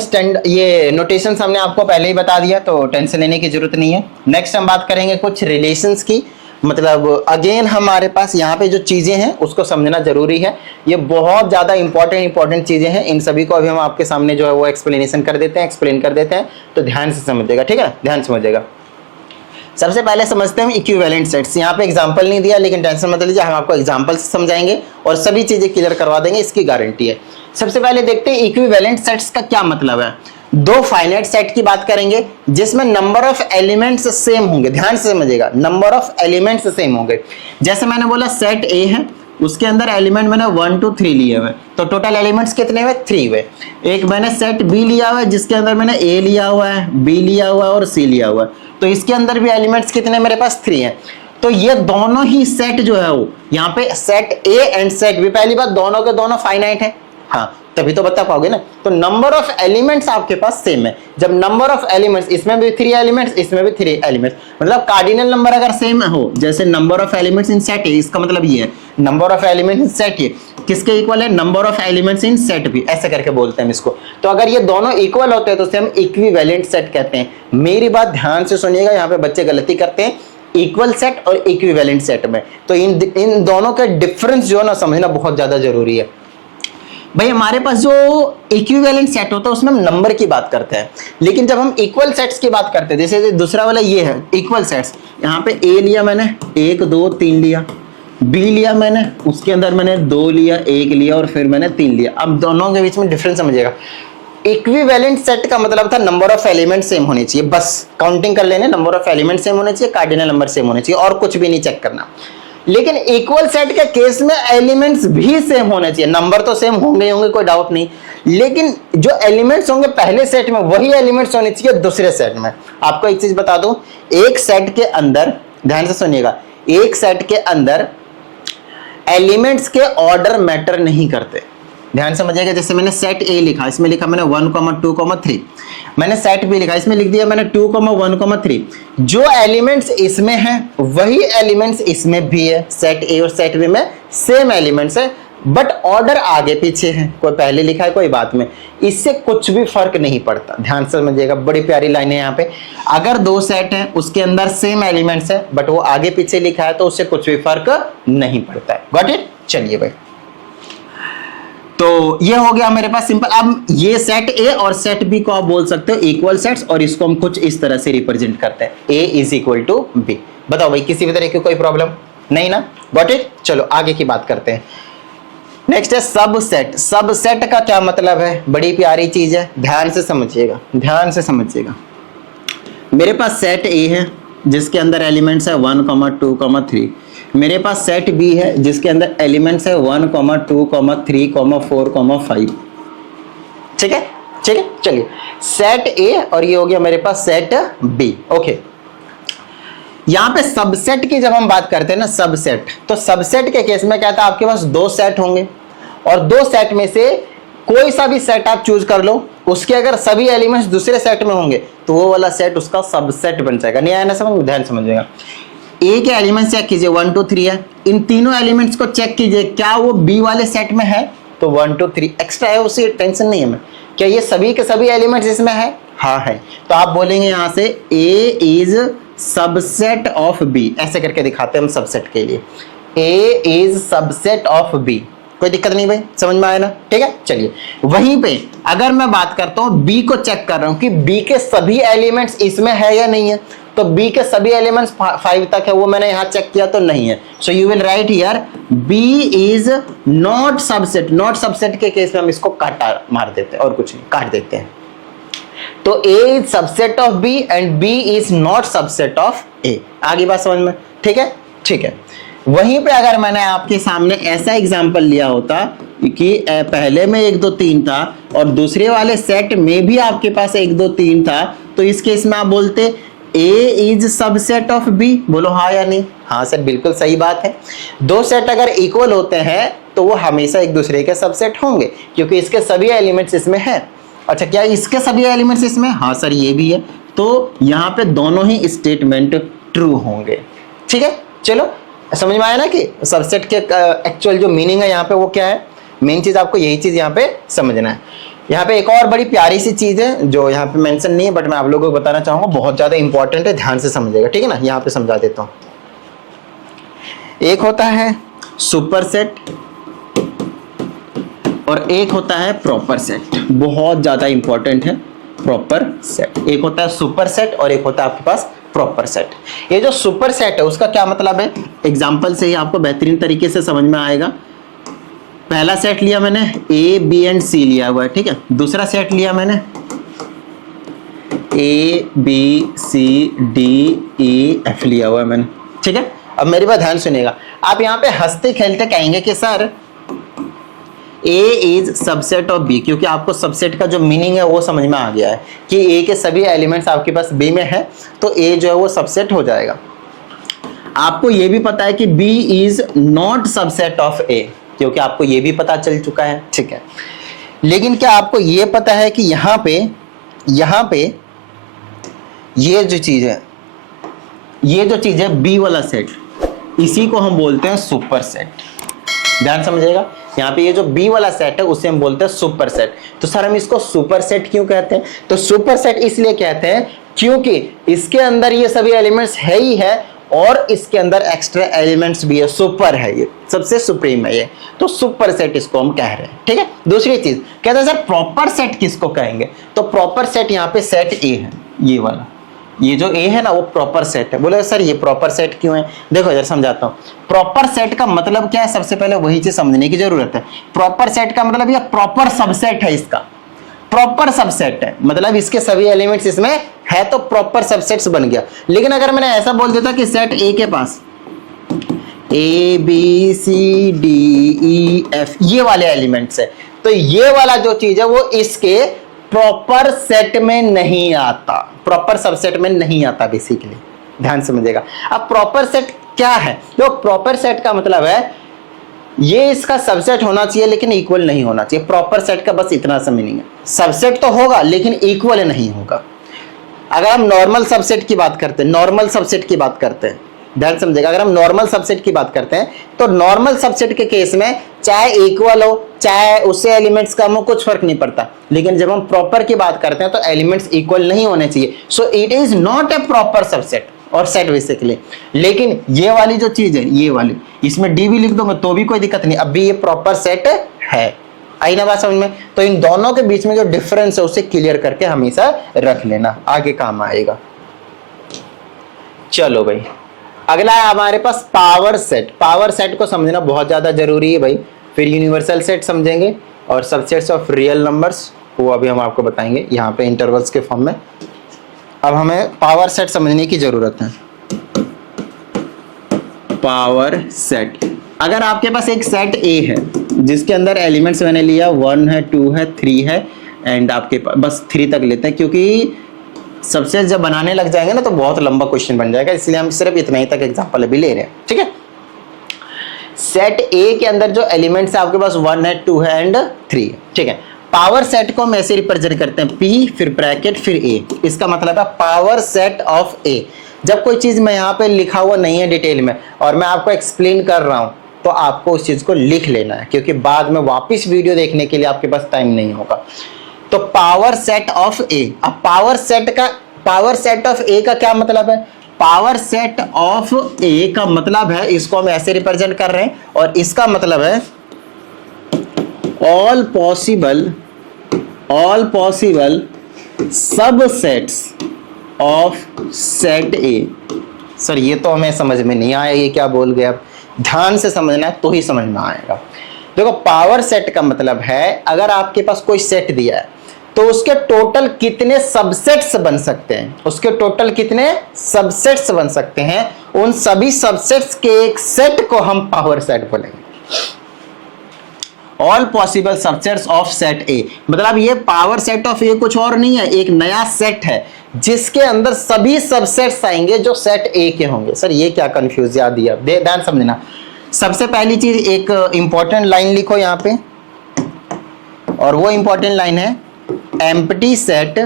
ये नोटेशन हमने आपको पहले ही बता दिया, तो टेंशन लेने की जरूरत नहीं है। नेक्स्ट हम बात करेंगे कुछ रिलेशंस की। मतलब अगेन हमारे पास यहाँ पे जो चीजें हैं उसको समझना जरूरी है। ये बहुत ज्यादा इंपॉर्टेंट चीजें हैं। इन सभी को अभी हम आपके सामने जो है वो एक्सप्लेन कर देते हैं, तो ध्यान से समझिएगा, ठीक है ना? ध्यान समझिएगा। सबसे पहले समझते हैं इक्विवेलेंट सेट्स। यहाँ पे एग्जांपल नहीं दिया, लेकिन टेंशन मत लीजिए, हम आपको एग्जांपल से समझाएंगे और सभी चीजें क्लियर करवा देंगे, इसकी गारंटी है। सबसे पहले देखते हैं इक्विवेलेंट सेट्स का क्या मतलब है। दो फाइनाइट सेट की बात करेंगे जिसमें नंबर ऑफ एलिमेंट्स सेम होंगे। ध्यान से समझिएगा, नंबर ऑफ एलिमेंट्स सेम होंगे। जैसे मैंने बोला सेट ए है, उसके अंदर एलिमेंट मैंने 1 2 3 लिए हुए, तो टोटल एलिमेंट्स कितने हुए? 3 हुए। एक मैंने सेट बी लिया हुआ है जिसके अंदर मैंने ए लिया हुआ है, बी लिया हुआ है और सी लिया हुआ है, तो इसके अंदर भी एलिमेंट्स कितने मेरे पास? 3 हैं। तो ये दोनों ही सेट जो है वो यहाँ पे set A and set B, पहली बात दोनों के दोनों फाइनाइट है, हाँ तभी तो बता पाओगे ना। तो नंबर ऑफ एलिमेंट्स आपके पास सेम है। जब नंबर ऑफ एलिमेंट्स, इसमें भी 3 एलिमेंट्स, इसमें भी 3 एलिमेंट्स, मतलब कार्डिनल नंबर अगर सेम हो, जैसे number of elements in set है, इसका मतलब ये है number of elements in set ये किसके इक्वल है? Number of elements in set भी, ऐसे करके बोलते हैं इसको। तो अगर ये दोनों इक्वल होते हैं तो उसे हम इक्विवेलेंट सेट कहते हैं। मेरी बात ध्यान से सुनिएगा, यहाँ पे बच्चे गलती करते हैं इक्वल सेट और इक्विवेलेंट सेट में। तो इन दोनों का डिफरेंस जो है ना समझना बहुत ज्यादा जरूरी है। भाई हमारे पास जो इक्विवेलेंट सेट होता है उसमें हम नंबर की बात करते हैं, लेकिन जब हम इक्वल सेट्स की बात करते हैं, जैसे दूसरा वाला ये है इक्वल सेट्स, यहाँ पे ए लिया मैंने 1 2 3 लिया, बी लिया मैंने, उसके अंदर मैंने 2 लिया, 1 लिया और फिर मैंने 3 लिया। अब दोनों के बीच में डिफरेंस समझिएगा। इक्विवेलेंट सेट का मतलब था नंबर ऑफ एलिमेंट सेम होने चाहिए, बस काउंटिंग कर लेने, नंबर ऑफ एलिमेंट सेम होने चाहिए, कार्डिनल नंबर सेम होने चाहिए और कुछ भी नहीं चेक करना। लेकिन इक्वल सेट के केस में एलिमेंट्स भी सेम होने चाहिए। नंबर तो सेम होंगे कोई डाउट नहीं, लेकिन जो एलिमेंट्स होंगे पहले सेट में वही एलिमेंट्स होने चाहिए दूसरे सेट में। आपको एक चीज बता दूं, एक सेट के अंदर, ध्यान से सुनिएगा, एक सेट के अंदर एलिमेंट्स के ऑर्डर मैटर नहीं करते। ध्यान समझिएगा, जैसे मैंने सेट ए लिखा, इसमें लिखा मैंने 1 2 3, मैंने सेट बी लिखा, इसमें लिख दिया मैंने 2 1 3। जो एलिमेंट्स इसमें हैं वही एलिमेंट्स इसमें भी है। सेट ए और सेट बी में सेम एलिमेंट्स है, बट ऑर्डर आगे पीछे है, कोई पहले लिखा है कोई बाद में, इससे कुछ भी फर्क नहीं पड़ता। ध्यान से समझिएगा, बड़ी प्यारी लाइन है यहाँ पे। अगर 2 सेट है उसके अंदर सेम एलिमेंट्स है बट वो आगे पीछे लिखा है तो उससे कुछ भी फर्क नहीं पड़ता है। Got it? चलिए भाई, तो ये हो गया मेरे पास सिंपल। अब ये सेट ए और सेट बी को आप बोल सकते हो इक्वल सेट्स, और इसको हम कुछ इस तरह से रिप्रेजेंट करते हैं, ए इज इक्वल टू बी। बताओ भाई, किसी भी तरह की कोई प्रॉब्लम नहीं ना? Got it? चलो आगे की बात करते हैं। नेक्स्ट है सबसेट। सबसेट का क्या मतलब है? बड़ी प्यारी चीज है, ध्यान से समझिएगा, ध्यान से समझिएगा। मेरे पास सेट ए है जिसके अंदर एलिमेंट्स है 1 2 3, मेरे पास सेट बी है जिसके अंदर एलिमेंट्स है 1 2 3 4 5। ठीक है, ठीक है, चलिए सेट ए और ये हो गया मेरे पास सेट बी। ओके, यहां पे सबसेट की जब हम बात करते हैं ना, सबसेट, तो सबसेट के केस में क्या था, आपके पास 2 सेट होंगे और 2 सेट में से कोई सा भी सेट आप चूज कर लो, उसके अगर सभी एलिमेंट्स दूसरे सेट में होंगे तो वो वाला सेट उसका सबसेट बन जाएगा। नहीं आया ना समझ? ध्यान समझिएगा। ए के एलिमेंट्स चेक कीजिए, 1 2 3 है, इन तीनों एलिमेंट्स को चेक कीजिए क्या वो बी वाले सेट में है, तो 1 2 3 एक्स्ट्रा है, उससे टेंशन नहीं है मैं। क्या ये सभी के सभी एलिमेंट्स इसमें है? हाँ है। तो आप बोलेंगे यहां से ए इज सबसेट ऑफ बी, ऐसे करके दिखाते हैं हम सबसेट के लिए, ए इज सबसेट ऑफ बी। कोई दिक्कत नहीं भाई, समझ में आया ना? ठीक है, चलिए वहीं पे अगर मैं बात करता हूं बी को चेक कर रहा हूं कि बी के सभी एलिमेंट्स इसमें है या नहीं है, तो बी के सभी एलिमेंट्स 5 तक है, वो मैंने यहां चेक किया तो नहीं है। So you will write here B is not subset. Not subset के केस में हम इसको काटा मार देते हैं और कुछ नहीं, काट देते हैं। तो A is subset of B and B is not subset of A. आगे बात समझ में? ठीक है, ठीक है। वहीं पे अगर मैंने आपके सामने ऐसा एग्जांपल लिया होता कि पहले में 1 2 3 था और दूसरे वाले सेट में भी आपके पास 1 2 3 था, तो इस केस में आप बोलते ए इज सबसेट ऑफ बी। बोलो हाँ या नहीं? हाँ सर, बिल्कुल सही बात है। 2 सेट अगर इक्वल होते हैं तो वो हमेशा एक दूसरे के सबसेट होंगे क्योंकि इसके सभी एलिमेंट्स इसमें हैं। अच्छा, क्या इसके सभी एलिमेंट्स इसमें? हाँ सर, ये भी है। तो यहाँ पे दोनों ही स्टेटमेंट ट्रू होंगे। ठीक है, चलो समझ में आया ना कि सबसेट के एक्चुअल जो मीनिंग है यहाँ पे वो क्या है, मेन चीज आपको यही चीज यहाँ पे समझना है। यहाँ पे एक और बड़ी प्यारी सी चीज है जो यहाँ पे मेंशन नहीं है बट मैं आप लोगों को बताना चाहूंगा, बहुत ज्यादा इंपॉर्टेंट है, ध्यान से समझिएगा, ठीक है ना। यहाँ पे समझा देता हूँ। एक होता है सुपर सेट और एक होता है प्रॉपर सेट, बहुत ज्यादा इंपॉर्टेंट है प्रॉपर सेट। एक होता है सुपर सेट और एक होता है आपके पास प्रॉपर सेट। ये जो सुपर सेट है उसका क्या मतलब है, एग्जांपल से ही आपको बेहतरीन तरीके से समझ में आएगा। पहला सेट लिया मैंने ए बी एंड सी लिया हुआ है, ठीक है। दूसरा सेट लिया मैंने A B C D E F लिया हुआ है मैंने, ठीक है। अब मेरी बात ध्यान सुनिएगा, आप यहाँ पे हंसते खेलते कहेंगे कि sir A is subset of B, क्योंकि आपको सबसेट का जो मीनिंग है वो समझ में आ गया है कि A के सभी एलिमेंट्स आपके पास B में है तो A जो है वो सबसेट हो जाएगा। आपको ये भी पता है कि B is not subset of A, क्योंकि आपको ये भी पता चल चुका है, ठीक है। लेकिन क्या आपको ये पता है कि यहाँ पे ये जो चीज है B वाला सेट, इसी को हम बोलते हैं सुपर सेट। ध्यान समझिएगा, यहाँ पे ये जो B वाला सेट है उसे हम बोलते हैं सुपर सेट। तो सर हम इसको सुपर सेट क्यों कहते हैं, तो सुपर सेट इसलिए कहते हैं क्योंकि इसके अंदर ये सभी एलिमेंट्स है ही है और इसके अंदर एक्स्ट्रा एलिमेंट्स भी है, सुपर है, ये सबसे सुप्रीम है ये, तो सुपर सेट इसको हम कह रहे हैं, ठीक है। दूसरी चीज कहते हैं सर प्रॉपर सेट किसको कहेंगे, तो प्रॉपर सेट यहाँ पे सेट ए है, ये वाला, ये जो ए है ना वो प्रॉपर सेट है। बोले सर ये प्रॉपर सेट क्यों है, देखो इधर समझाता हूँ। प्रॉपर सेट का मतलब क्या है, सबसे पहले वही चीज समझने की जरूरत है। प्रॉपर सेट का मतलब ये प्रॉपर सबसेट है, इसका प्रॉपर सबसेट है, मतलब इसके सभी एलिमेंट्स इसमें है तो प्रॉपर सबसेट्स बन गया। लेकिन अगर मैंने ऐसा बोल देता कि सेट ए के पास A B C D E F ये वाले एलिमेंट्स है, तो ये वाला जो चीज है वो इसके प्रॉपर सेट में नहीं आता, प्रॉपर सबसेट में नहीं आता बेसिकली। ध्यान समझिएगा। अब प्रॉपर सेट क्या है, तो प्रॉपर सेट का मतलब है ये इसका सबसेट होना चाहिए लेकिन इक्वल नहीं होना चाहिए। प्रॉपर सेट का बस इतना सा मीनिंग है, सबसेट तो होगा लेकिन इक्वल नहीं होगा। अगर हम नॉर्मल सबसेट की बात करते हैं, ध्यान समझिएगा, अगर हम नॉर्मल सबसेट की बात करते हैं तो नॉर्मल सबसेट के केस में चाहे इक्वल हो चाहे उससे एलिमेंट्स कम हो कुछ फर्क नहीं पड़ता। लेकिन जब हम प्रॉपर की बात करते हैं तो एलिमेंट्स इक्वल नहीं होने चाहिए, so it is not a proper subset और सेट बेसिकली। लेकिन ये वाली जो चीज है, ये वाली, इसमें डी भी लिख दूंगा तो भी कोई दिक्कत नहीं, अब भी ये प्रॉपर सेट है। आई ना बात समझ में, तो इन दोनों के बीच में जो डिफरेंस है उसे क्लियर करके हमेशा रख लेना, आगे काम आएगा। चलो भाई, अगला है हमारे पास पावर सेट। पावर सेट को समझना बहुत ज्यादा जरूरी है भाई। फिर यूनिवर्सल सेट समझेंगे और सबसेट्स ऑफ रियल नंबर्स, वो अभी हम आपको बताएंगे यहाँ पे इंटरवल्स के फॉर्म में। अब हमें पावर सेट समझने की जरूरत है। पावर सेट, अगर आपके पास एक सेट ए है जिसके अंदर एलिमेंट्स मैंने लिया 1 है 2 है 3 है एंड आपके पास बस 3 तक लेते हैं, क्योंकि सबसे जब बनाने लग जाएंगे ना तो बहुत लंबा क्वेश्चन बन जाएगा, इसलिए हम सिर्फ इतना ही तक एग्जांपल अभी ले रहे हैं, ठीक है। सेट ए के अंदर जो एलिमेंट्स है आपके पास 1 है 2 है एंड 3 है, ठीक है। पावर सेट को हम ऐसे रिप्रेजेंट करते हैं, पी फिर ब्रैकेट फिर ए, इसका मतलब है पावर सेट ऑफ ए। जब कोई चीज मैं यहाँ पे लिखा हुआ नहीं है डिटेल में और मैं आपको एक्सप्लेन कर रहा हूं तो आपको उस चीज को लिख लेना है, क्योंकि बाद में वापस वीडियो देखने के लिए आपके पास टाइम नहीं होगा। तो पावर सेट ऑफ ए, अब पावर सेट ऑफ ए का क्या मतलब है, पावर सेट ऑफ ए का मतलब है, इसको हम ऐसे रिप्रेजेंट कर रहे हैं और इसका मतलब है all possible subsets of set A. Sir ये तो हमें समझ में नहीं आया, ये क्या बोल गए, अब ध्यान से समझना तो ही समझ में आएगा। देखो पावर सेट का मतलब है अगर आपके पास कोई सेट दिया है तो उसके टोटल कितने सबसेट्स बन सकते हैं, उन सभी सबसेट्स के एक सेट को हम पावर सेट बोलेंगे। All possible subsets of set ए, मतलब ये पावर सेट ऑफ ए कुछ और नहीं है, एक नया सेट है जिसके अंदर सभी सबसेट्स आएंगे जो सेट ए के होंगे। सर ये क्या कंफ्यूज याद दिया, ध्यान समझना। सबसे पहली चीज एक इंपॉर्टेंट लाइन लिखो यहाँ पे, और वो इंपॉर्टेंट लाइन है empty set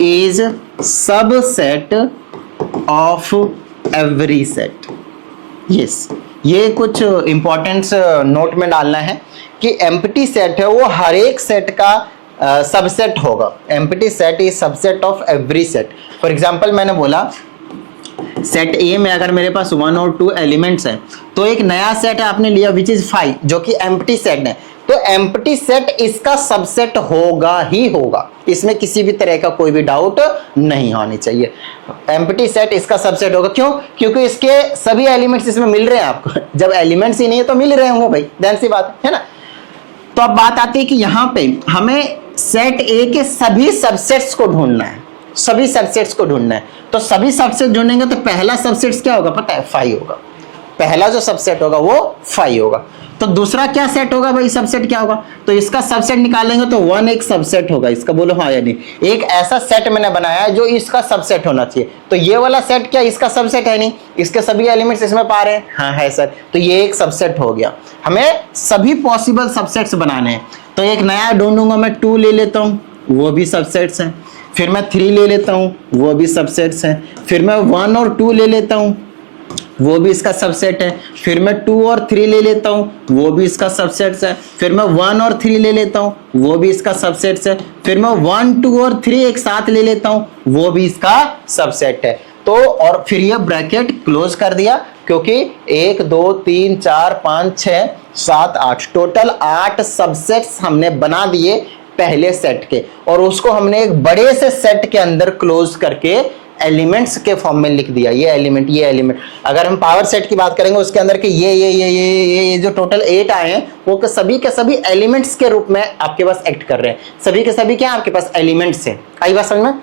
is subset of every set. Yes, ये कुछ इंपॉर्टेंस नोट में डालना है कि एम्प्टी सेट है वो हर एक सेट का सबसेट होगा। Empty set is subset of every set. For example मैंने बोला सेट ए में अगर मेरे पास 1 और 2 एलिमेंट्स हैं तो एक नया सेट आपने लिया विच इज 5 जो कि एम्प्टी सेट है, तो एम्प्टी सेट इसका सबसेट होगा ही होगा, इसमें किसी भी तरह का कोई भी डाउट नहीं होनी चाहिए। एम्प्टी सेट इसका सबसेट होगा, क्यों? क्योंकि इसके सभी एलिमेंट्स इसमें मिल रहे हैं आपको। जब एलिमेंट्स ही नहीं है तो मिल रहे होंगे भाई, ध्यान सी बात है ना। तो अब बात आती है कि यहां पे हमें सेट ए के सभी सबसेट्स को ढूंढना है, सभी सबसेट्स को ढूंढना है। तो सभी सबसेट ढूंढेंगे तो पहला सबसेट क्या होगा पता है? 5 होगा। पहला जो सबसेट होगा वो 5 होगा। तो दूसरा क्या सेट होगा भाई? सबसेट क्या होगा? तो इसका सबसेट निकालेंगे तो 1 एक सबसेट होगा इसका, बोलो हाँ या नहीं। एक ऐसा सेट मैंने बनाया है जो इसका सबसेट होना चाहिए। तो ये वाला सेट क्या इसका सबसेट है? नहीं, इसके सभी एलिमेंट्स इसमें पा रहे हैं, हाँ है सर, तो ये एक सबसेट हो गया। हमें सभी पॉसिबल सबसेट्स बनाने हैं। तो एक नया ढूंढूंगा मैं, 2 ले लेता हूं, वो भी सबसेट्स हैं। फिर मैं 3 ले लेता हूं, वो भी सबसेट्स हैं। फिर मैं 1 और 2 ले लेता हूं, वो भी इसका सबसेट है। फिर मैं 2 और 3 ले लेता हूं, वो भी इसका सबसेट है। फिर मैं 1 और 3 ले लेता हूं, वो भी इसका सबसेट है। फिर मैं 1, 2 और 3 एक साथ ले लेता हूं, वो भी इसका सबसेट है। तो और फिर ये ब्रैकेट क्लोज कर दिया, क्योंकि 1 2 3 4 5 6 7 8 टोटल 8 सबसेट्स हमने बना दिए पहले सेट के, और उसको हमने एक बड़े से सेट के अंदर क्लोज करके एलिमेंट्स के फॉर्म में लिख दिया। ये एलिमेंट, ये एलिमेंट। अगर हम पावर सेट की बात करेंगे उसके अंदर के ये जो टोटल 8 आए हैं वो सभी के सभी एलिमेंट्स के रूप में आपके पास एक्ट कर रहे हैं। सभी के सभी क्या आपके पास एलिमेंट्स है। आई बात समझ में?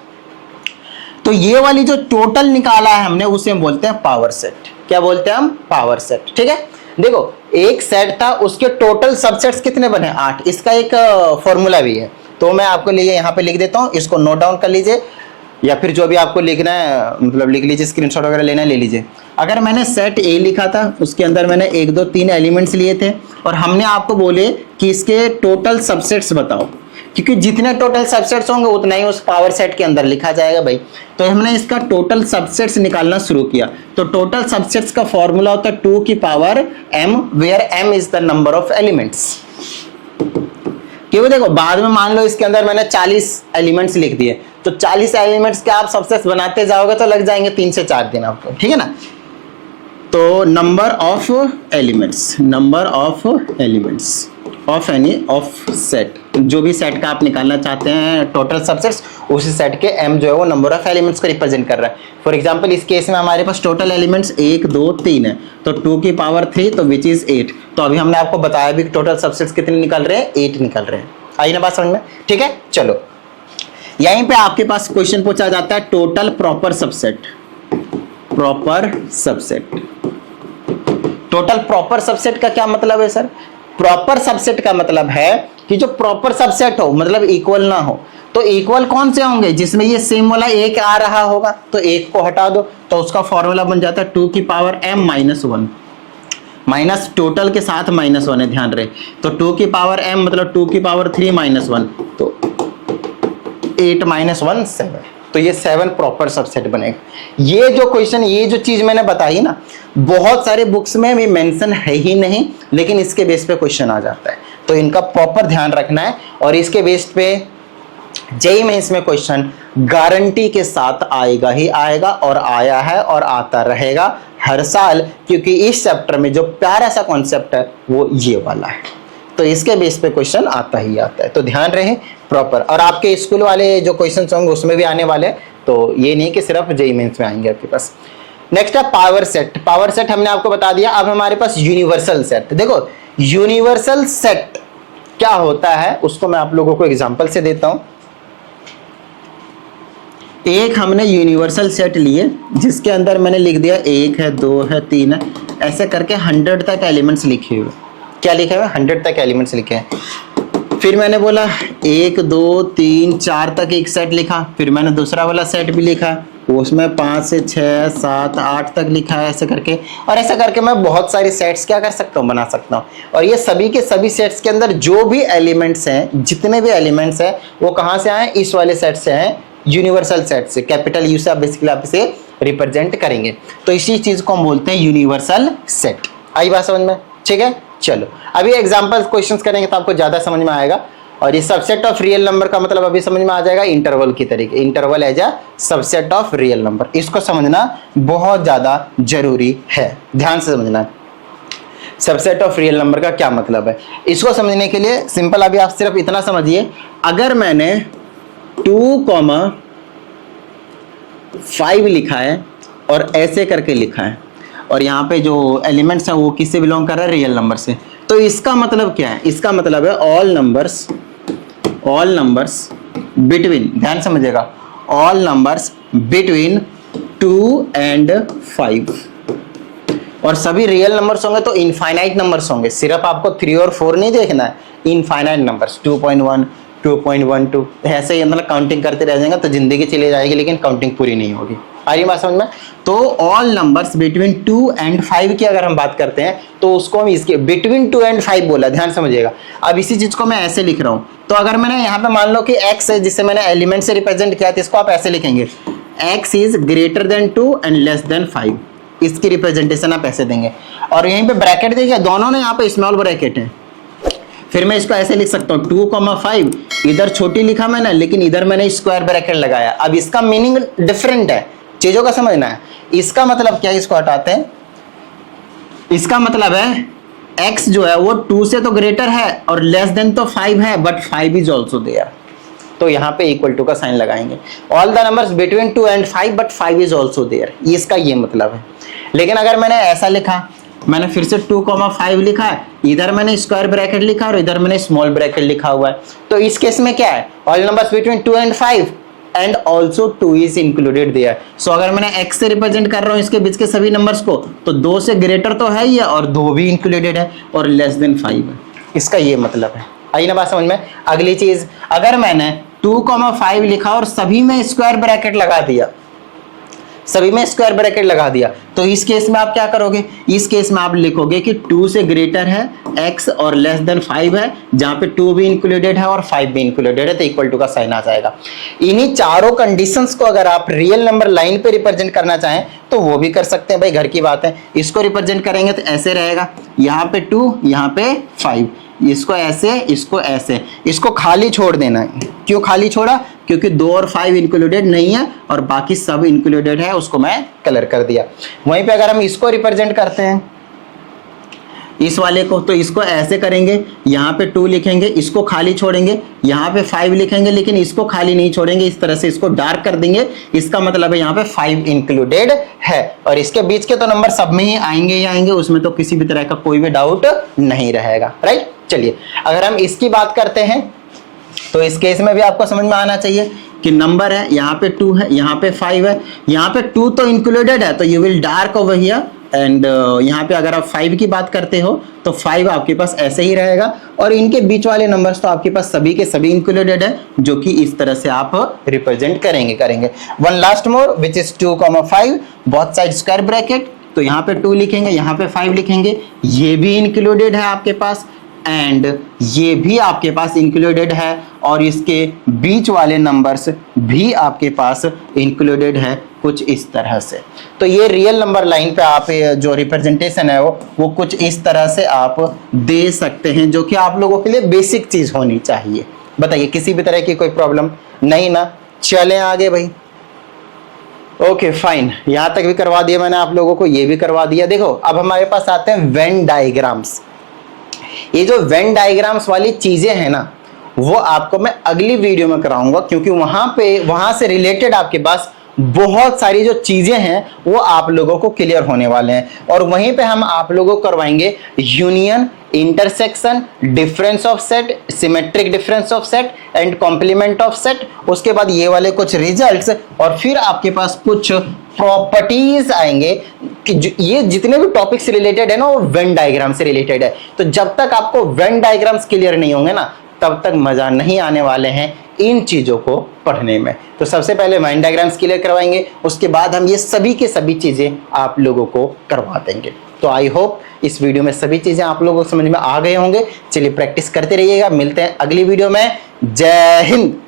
तो ये वाली जो टोटल निकाला है हमने उसे हम बोलते हैं पावर सेट। क्या बोलते हैं हम? Power set. ठीक है, देखो एक सेट था, उसके टोटल सबसेट्स कितने बने? 8। इसका एक फॉर्मूला भी है, तो मैं आपको लिए यहाँ पे लिख देता हूँ, इसको नोट डाउन कर लीजिए, या फिर जो भी आपको लिखना है मतलब लिख लीजिए, स्क्रीनशॉट वगैरह लेना है ले लीजिए। अगर मैंने सेट ए लिखा था, उसके अंदर मैंने 1 2 3 एलिमेंट्स लिए थे, और हमने आपको बोले कि इसके टोटल सबसेट्स बताओ, क्योंकि जितने टोटल सबसेट्स होंगे उतना ही उस पावर सेट के अंदर लिखा जाएगा भाई। तो हमने इसका टोटल सबसेट्स निकालना शुरू किया। तो टोटल सबसेट्स का फॉर्मूला होता है 2 की power m, where m is the number of elements. क्योंकि देखो बाद में मान लो इसके अंदर मैंने 40 एलिमेंट्स लिख दिए, तो 40 एलिमेंट्स के आप सबसेट्स बनाते जाओगे तो लग जाएंगे 3 से 4 दिन आपको, ठीक है ना। तो number of elements, number of elements of any of set, जो भी सेट का आप निकालना चाहते हैं टोटल सबसेट्स, उसी सेट के m जो है वो नंबर ऑफ एलिमेंट्स को रिप्रेजेंट कर रहा है। फॉर एग्जांपल इस केस में हमारे पास टोटल एलिमेंट्स 1 2 3 है, तो 2 की पावर 3 तो विच इज 8। तो अभी हमने आपको बताया भी टोटल सबसेट्स कितने निकल रहे हैं? 8 निकल रहे हैं। आई ना बात समझ में? ठीक है, चलो यहीं पे आपके पास क्वेश्चन पूछा जाता है total proper subset. Proper subset, total proper subset का क्या मतलब है सर? प्रॉपर सबसेट का मतलब है कि जो प्रॉपर सबसेट हो, मतलब इक्वल ना हो। तो इक्वल कौन से होंगे? जिसमें ये सेम वाला 1 आ रहा होगा, तो 1 को हटा दो, तो उसका फॉर्मूला बन जाता है 2 की power m minus 1, minus total के साथ -1 है, ध्यान रहे। तो 2 की पावर m मतलब 2 की पावर 3 माइनस 1, तो 8 माइनस 1 7। तो ये 7 प्रॉपर सबसेट बनेगा। ये जो क्वेश्चन, ये जो चीज मैंने बताई ना, बहुत सारे बुक्स में भी मेंशन है ही नहीं, लेकिन इसके बेस पे क्वेश्चन आ जाता है, तो इनका प्रॉपर ध्यान रखना है। और इसके बेस पे जेईई में इसमें क्वेश्चन गारंटी के साथ आएगा ही आएगा, और आया है और आता रहेगा हर साल, क्योंकि इस चैप्टर में जो प्यारा सा कॉन्सेप्ट है वो ये वाला है। तो इसके बेस पे क्वेश्चन आता ही आता है, तो ध्यान रहे प्रॉपर। और आपके स्कूल वाले जो क्वेश्चन होंगे उसमें भी आने वाले हैं, तो ये नहीं कि सिर्फ जेईई मेंस में आएंगे आपके पास। नेक्स्ट है पावर सेट। पावर सेट हमने आपको बता दिया। अब हमारे पास यूनिवर्सल सेट। देखो यूनिवर्सल सेट क्या होता है उसको मैं आप लोगों को एग्जांपल से देता हूं। एक हमने यूनिवर्सल सेट लिए जिसके अंदर मैंने लिख दिया 1 है 2 है 3 है, ऐसे करके 100 तक एलिमेंट्स लिखे हुए। क्या लिखे हुए? 100 तक एलिमेंट्स लिखे हैं। फिर मैंने बोला 1 2 3 4 तक एक सेट लिखा, फिर मैंने दूसरा वाला सेट भी लिखा, उसमें 5 से 6 7 8 तक लिखा है, ऐसे करके। और ऐसा करके मैं बहुत सारी सेट्स क्या कर सकता हूँ? बना सकता हूँ। और ये सभी के सभी सेट्स के अंदर जो भी एलिमेंट्स हैं, जितने भी एलिमेंट्स हैं, वो कहाँ से आए? इस वाले सेट से आए, यूनिवर्सल सेट से। कैपिटल यू से आप बेसिकली आप इसे रिप्रेजेंट करेंगे। तो इसी चीज को हम बोलते हैं यूनिवर्सल सेट। आई बात समझ में? ठीक है, चलो अभी एग्जांपल क्वेश्चंस करेंगे तो आपको ज्यादा समझ में आएगा। और ये सबसेट ऑफ रियल नंबर का मतलब अभी समझ में आ जाएगा इंटरवल की तरीके, interval as a subset of real number. इसको समझना बहुत ज्यादा जरूरी है, ध्यान से समझना। सबसेट ऑफ रियल नंबर का क्या मतलब है, इसको समझने के लिए सिंपल अभी आप सिर्फ इतना समझिए, अगर मैंने 2,5 लिखा है और ऐसे करके लिखा है और यहाँ पे जो एलिमेंट्स है वो किससे बिलोंग कर रहा है, रियल नंबर से, तो इसका मतलब क्या है, इसका मतलब है ऑल नंबर्स बिटवीन, ध्यान समझिएगा, ऑल नंबर्स बिटवीन 2 and 5, और सभी रियल नंबर्स होंगे तो इनफाइनाइट नंबर्स होंगे, सिर्फ आपको 3 और 4 नहीं देखना है, इनफाइनाइट नंबर्स 2.1 2.12 ऐसे ही मतलब काउंटिंग करते रह जाएंगे तो जिंदगी चली जाएगी लेकिन काउंटिंग पूरी नहीं होगी। आ रही बात समझ में? तो ऑल नंबर्स बिटवीन 2 and 5 की अगर हम बात करते हैं तो उसको हम इसके बिटवीन 2 and 5 बोला, ध्यान समझिएगा। अब इसी चीज को मैं ऐसे लिख रहा हूं, तो अगर मैंने यहाँ पे मान लो कि x है जिसे मैंने एलिमेंट से रिप्रेजेंट किया था, इसको आप ऐसे लिखेंगे x is greater than 2 and less than 5, इसकी रिप्रेजेंटेशन आप ऐसे देंगे। और यहीं पे ब्रैकेट देखिए, दोनों ने यहाँ पे स्मॉल ब्रैकेट है, फिर मैं इसको ऐसे लिख सकता हूँ 2,5, इधर छोटी लिखा मैंने लेकिन इधर मैंने स्क्वायर ब्रैकेट लगाया। अब इसका मीनिंग डिफरेंट है, चीजों का समझना है। इसका मतलब क्या है, इसको हटाते हैं, इसका मतलब है x जो है वो 2 से तो ग्रेटर है और लेस देन तो 5 है, बट 5 इज ऑल्सो देयर, तो यहाँ पे इक्वल टू का साइन लगाएंगे। All the numbers between 2 and 5 but 5 is also there, इसका ये मतलब है। लेकिन अगर मैंने ऐसा लिखा, मैंने फिर से 2,5 लिखा है, इधर मैंने स्क्वायर ब्रैकेट लिखा और इधर मैंने स्मॉल ब्रैकेट लिखा हुआ है, तो इस केस में क्या है, all numbers between 2 and 5 and also 2 is included there. So अगर मैंने x से रिप्रेजेंट कर रहा हूं इसके बीच के सभी नंबर्स को, तो 2 से ग्रेटर तो है ही है और 2 भी इंक्लूडेड है और लेस देन 5 है, इसका ये मतलब है। आई ना बात समझ में? अगली चीज, अगर मैंने 2,5 लिखा और सभी में स्क्वायर ब्रैकेट लगा दिया, सभी में स्क्वायर ब्रैकेट लगा दिया, तो इस केस में आप क्या करोगे, इस केस में आप लिखोगे कि 2 से ग्रेटर है x और लेस देन 5 है, जहां पे 2 भी इंक्लूडेड है और 5 भी इंक्लूडेड है, तो इक्वल टू का साइन आ जाएगा। इन्हीं चारों कंडीशंस को अगर आप रियल नंबर लाइन पे रिप्रेजेंट करना चाहें तो वो भी कर सकते हैं भाई, घर की बात है। इसको रिप्रेजेंट करेंगे तो ऐसे रहेगा, यहाँ पे 2, यहाँ पे 5, इसको ऐसे, इसको ऐसे, इसको खाली छोड़ देना है। क्यों खाली छोड़ा? क्योंकि 2 और 5 इंक्लूडेड नहीं है और बाकी सब इंक्लूडेड है, उसको मैं कलर कर दिया। वहीं पे अगर हम इसको रिप्रेजेंट करते हैं, इस वाले को, तो इसको ऐसे करेंगे, यहाँ पे 2 लिखेंगे, इसको खाली छोड़ेंगे, यहाँ पे 5 लिखेंगे लेकिन इसको खाली नहीं छोड़ेंगे, इस तरह से इसको डार्क कर देंगे, इसका मतलब है यहाँ पे 5 इंक्लूडेड है और इसके बीच के तो नंबर सब में ही आएंगे ही आएंगे, उसमें तो किसी भी तरह का कोई भी डाउट नहीं रहेगा, राइट। चलिए अगर हम इसकी बात करते हैं तो इस केस में भी आपको समझ में आना चाहिए कि नंबर है, यहाँ पे 2 है, यहाँ पे 5 है, यहाँ पे 2 तो इंक्लूडेड है तो you will dark over here, and यहाँ पे अगर आप 5 की बात करते हो तो 5 आपके पास ऐसे ही रहेगा और इनके बीच वाले नंबर्स तो आपके पास सभी के सभी इंक्लूडेड है, जो कि इस तरह से आप रिप्रेजेंट करेंगे। One last more which is 2,5, both side square bracket, तो यहाँ पे 2 लिखेंगे, यहाँ पे 5 लिखेंगे, ये भी इंक्लूडेड है आपके पास एंड ये भी आपके पास इंक्लूडेड है और इसके बीच वाले नंबर्स भी आपके पास इंक्लूडेड है, कुछ इस तरह से। तो ये रियल नंबर लाइन पे आप जो रिप्रेजेंटेशन है वो कुछ इस तरह से आप दे सकते हैं, जो कि आप लोगों के लिए बेसिक चीज होनी चाहिए। बताइए किसी भी तरह की कोई प्रॉब्लम नहीं ना? चलें आगे भाई। ओके फाइन, यहां तक भी करवा दिया मैंने आप लोगों को, ये भी करवा दिया। देखो अब हमारे पास आते हैं वेन डायग्राम्स। ये जो वेन डायग्राम्स वाली चीजें हैं ना, वो आपको मैं अगली वीडियो में कराऊंगा, क्योंकि वहां से रिलेटेड आपके पास बहुत सारी जो चीजें हैं वो आप लोगों को क्लियर होने वाले हैं। और वहीं पे हम आप लोगों को करवाएंगे union, intersection, difference of set, symmetric difference of set and complement of set. उसके बाद ये वाले कुछ रिजल्ट्स और फिर आपके पास कुछ प्रॉपर्टीज आएंगे कि ये जितने भी टॉपिक से रिलेटेड है ना वो वेन डायग्राम से रिलेटेड है। तो जब तक आपको वेन डायग्राम्स क्लियर नहीं होंगे ना, तब तक मजा नहीं आने वाले हैं इन चीजों को पढ़ने में। तो सबसे पहले वेन डायग्राम्स क्लियर करवाएंगे, उसके बाद हम ये सभी के सभी चीजें आप लोगों को करवा देंगे। तो आई होप इस वीडियो में सभी चीजें आप लोगों को समझ में आ गए होंगे। चलिए प्रैक्टिस करते रहिएगा, मिलते हैं अगली वीडियो में। जय हिंद।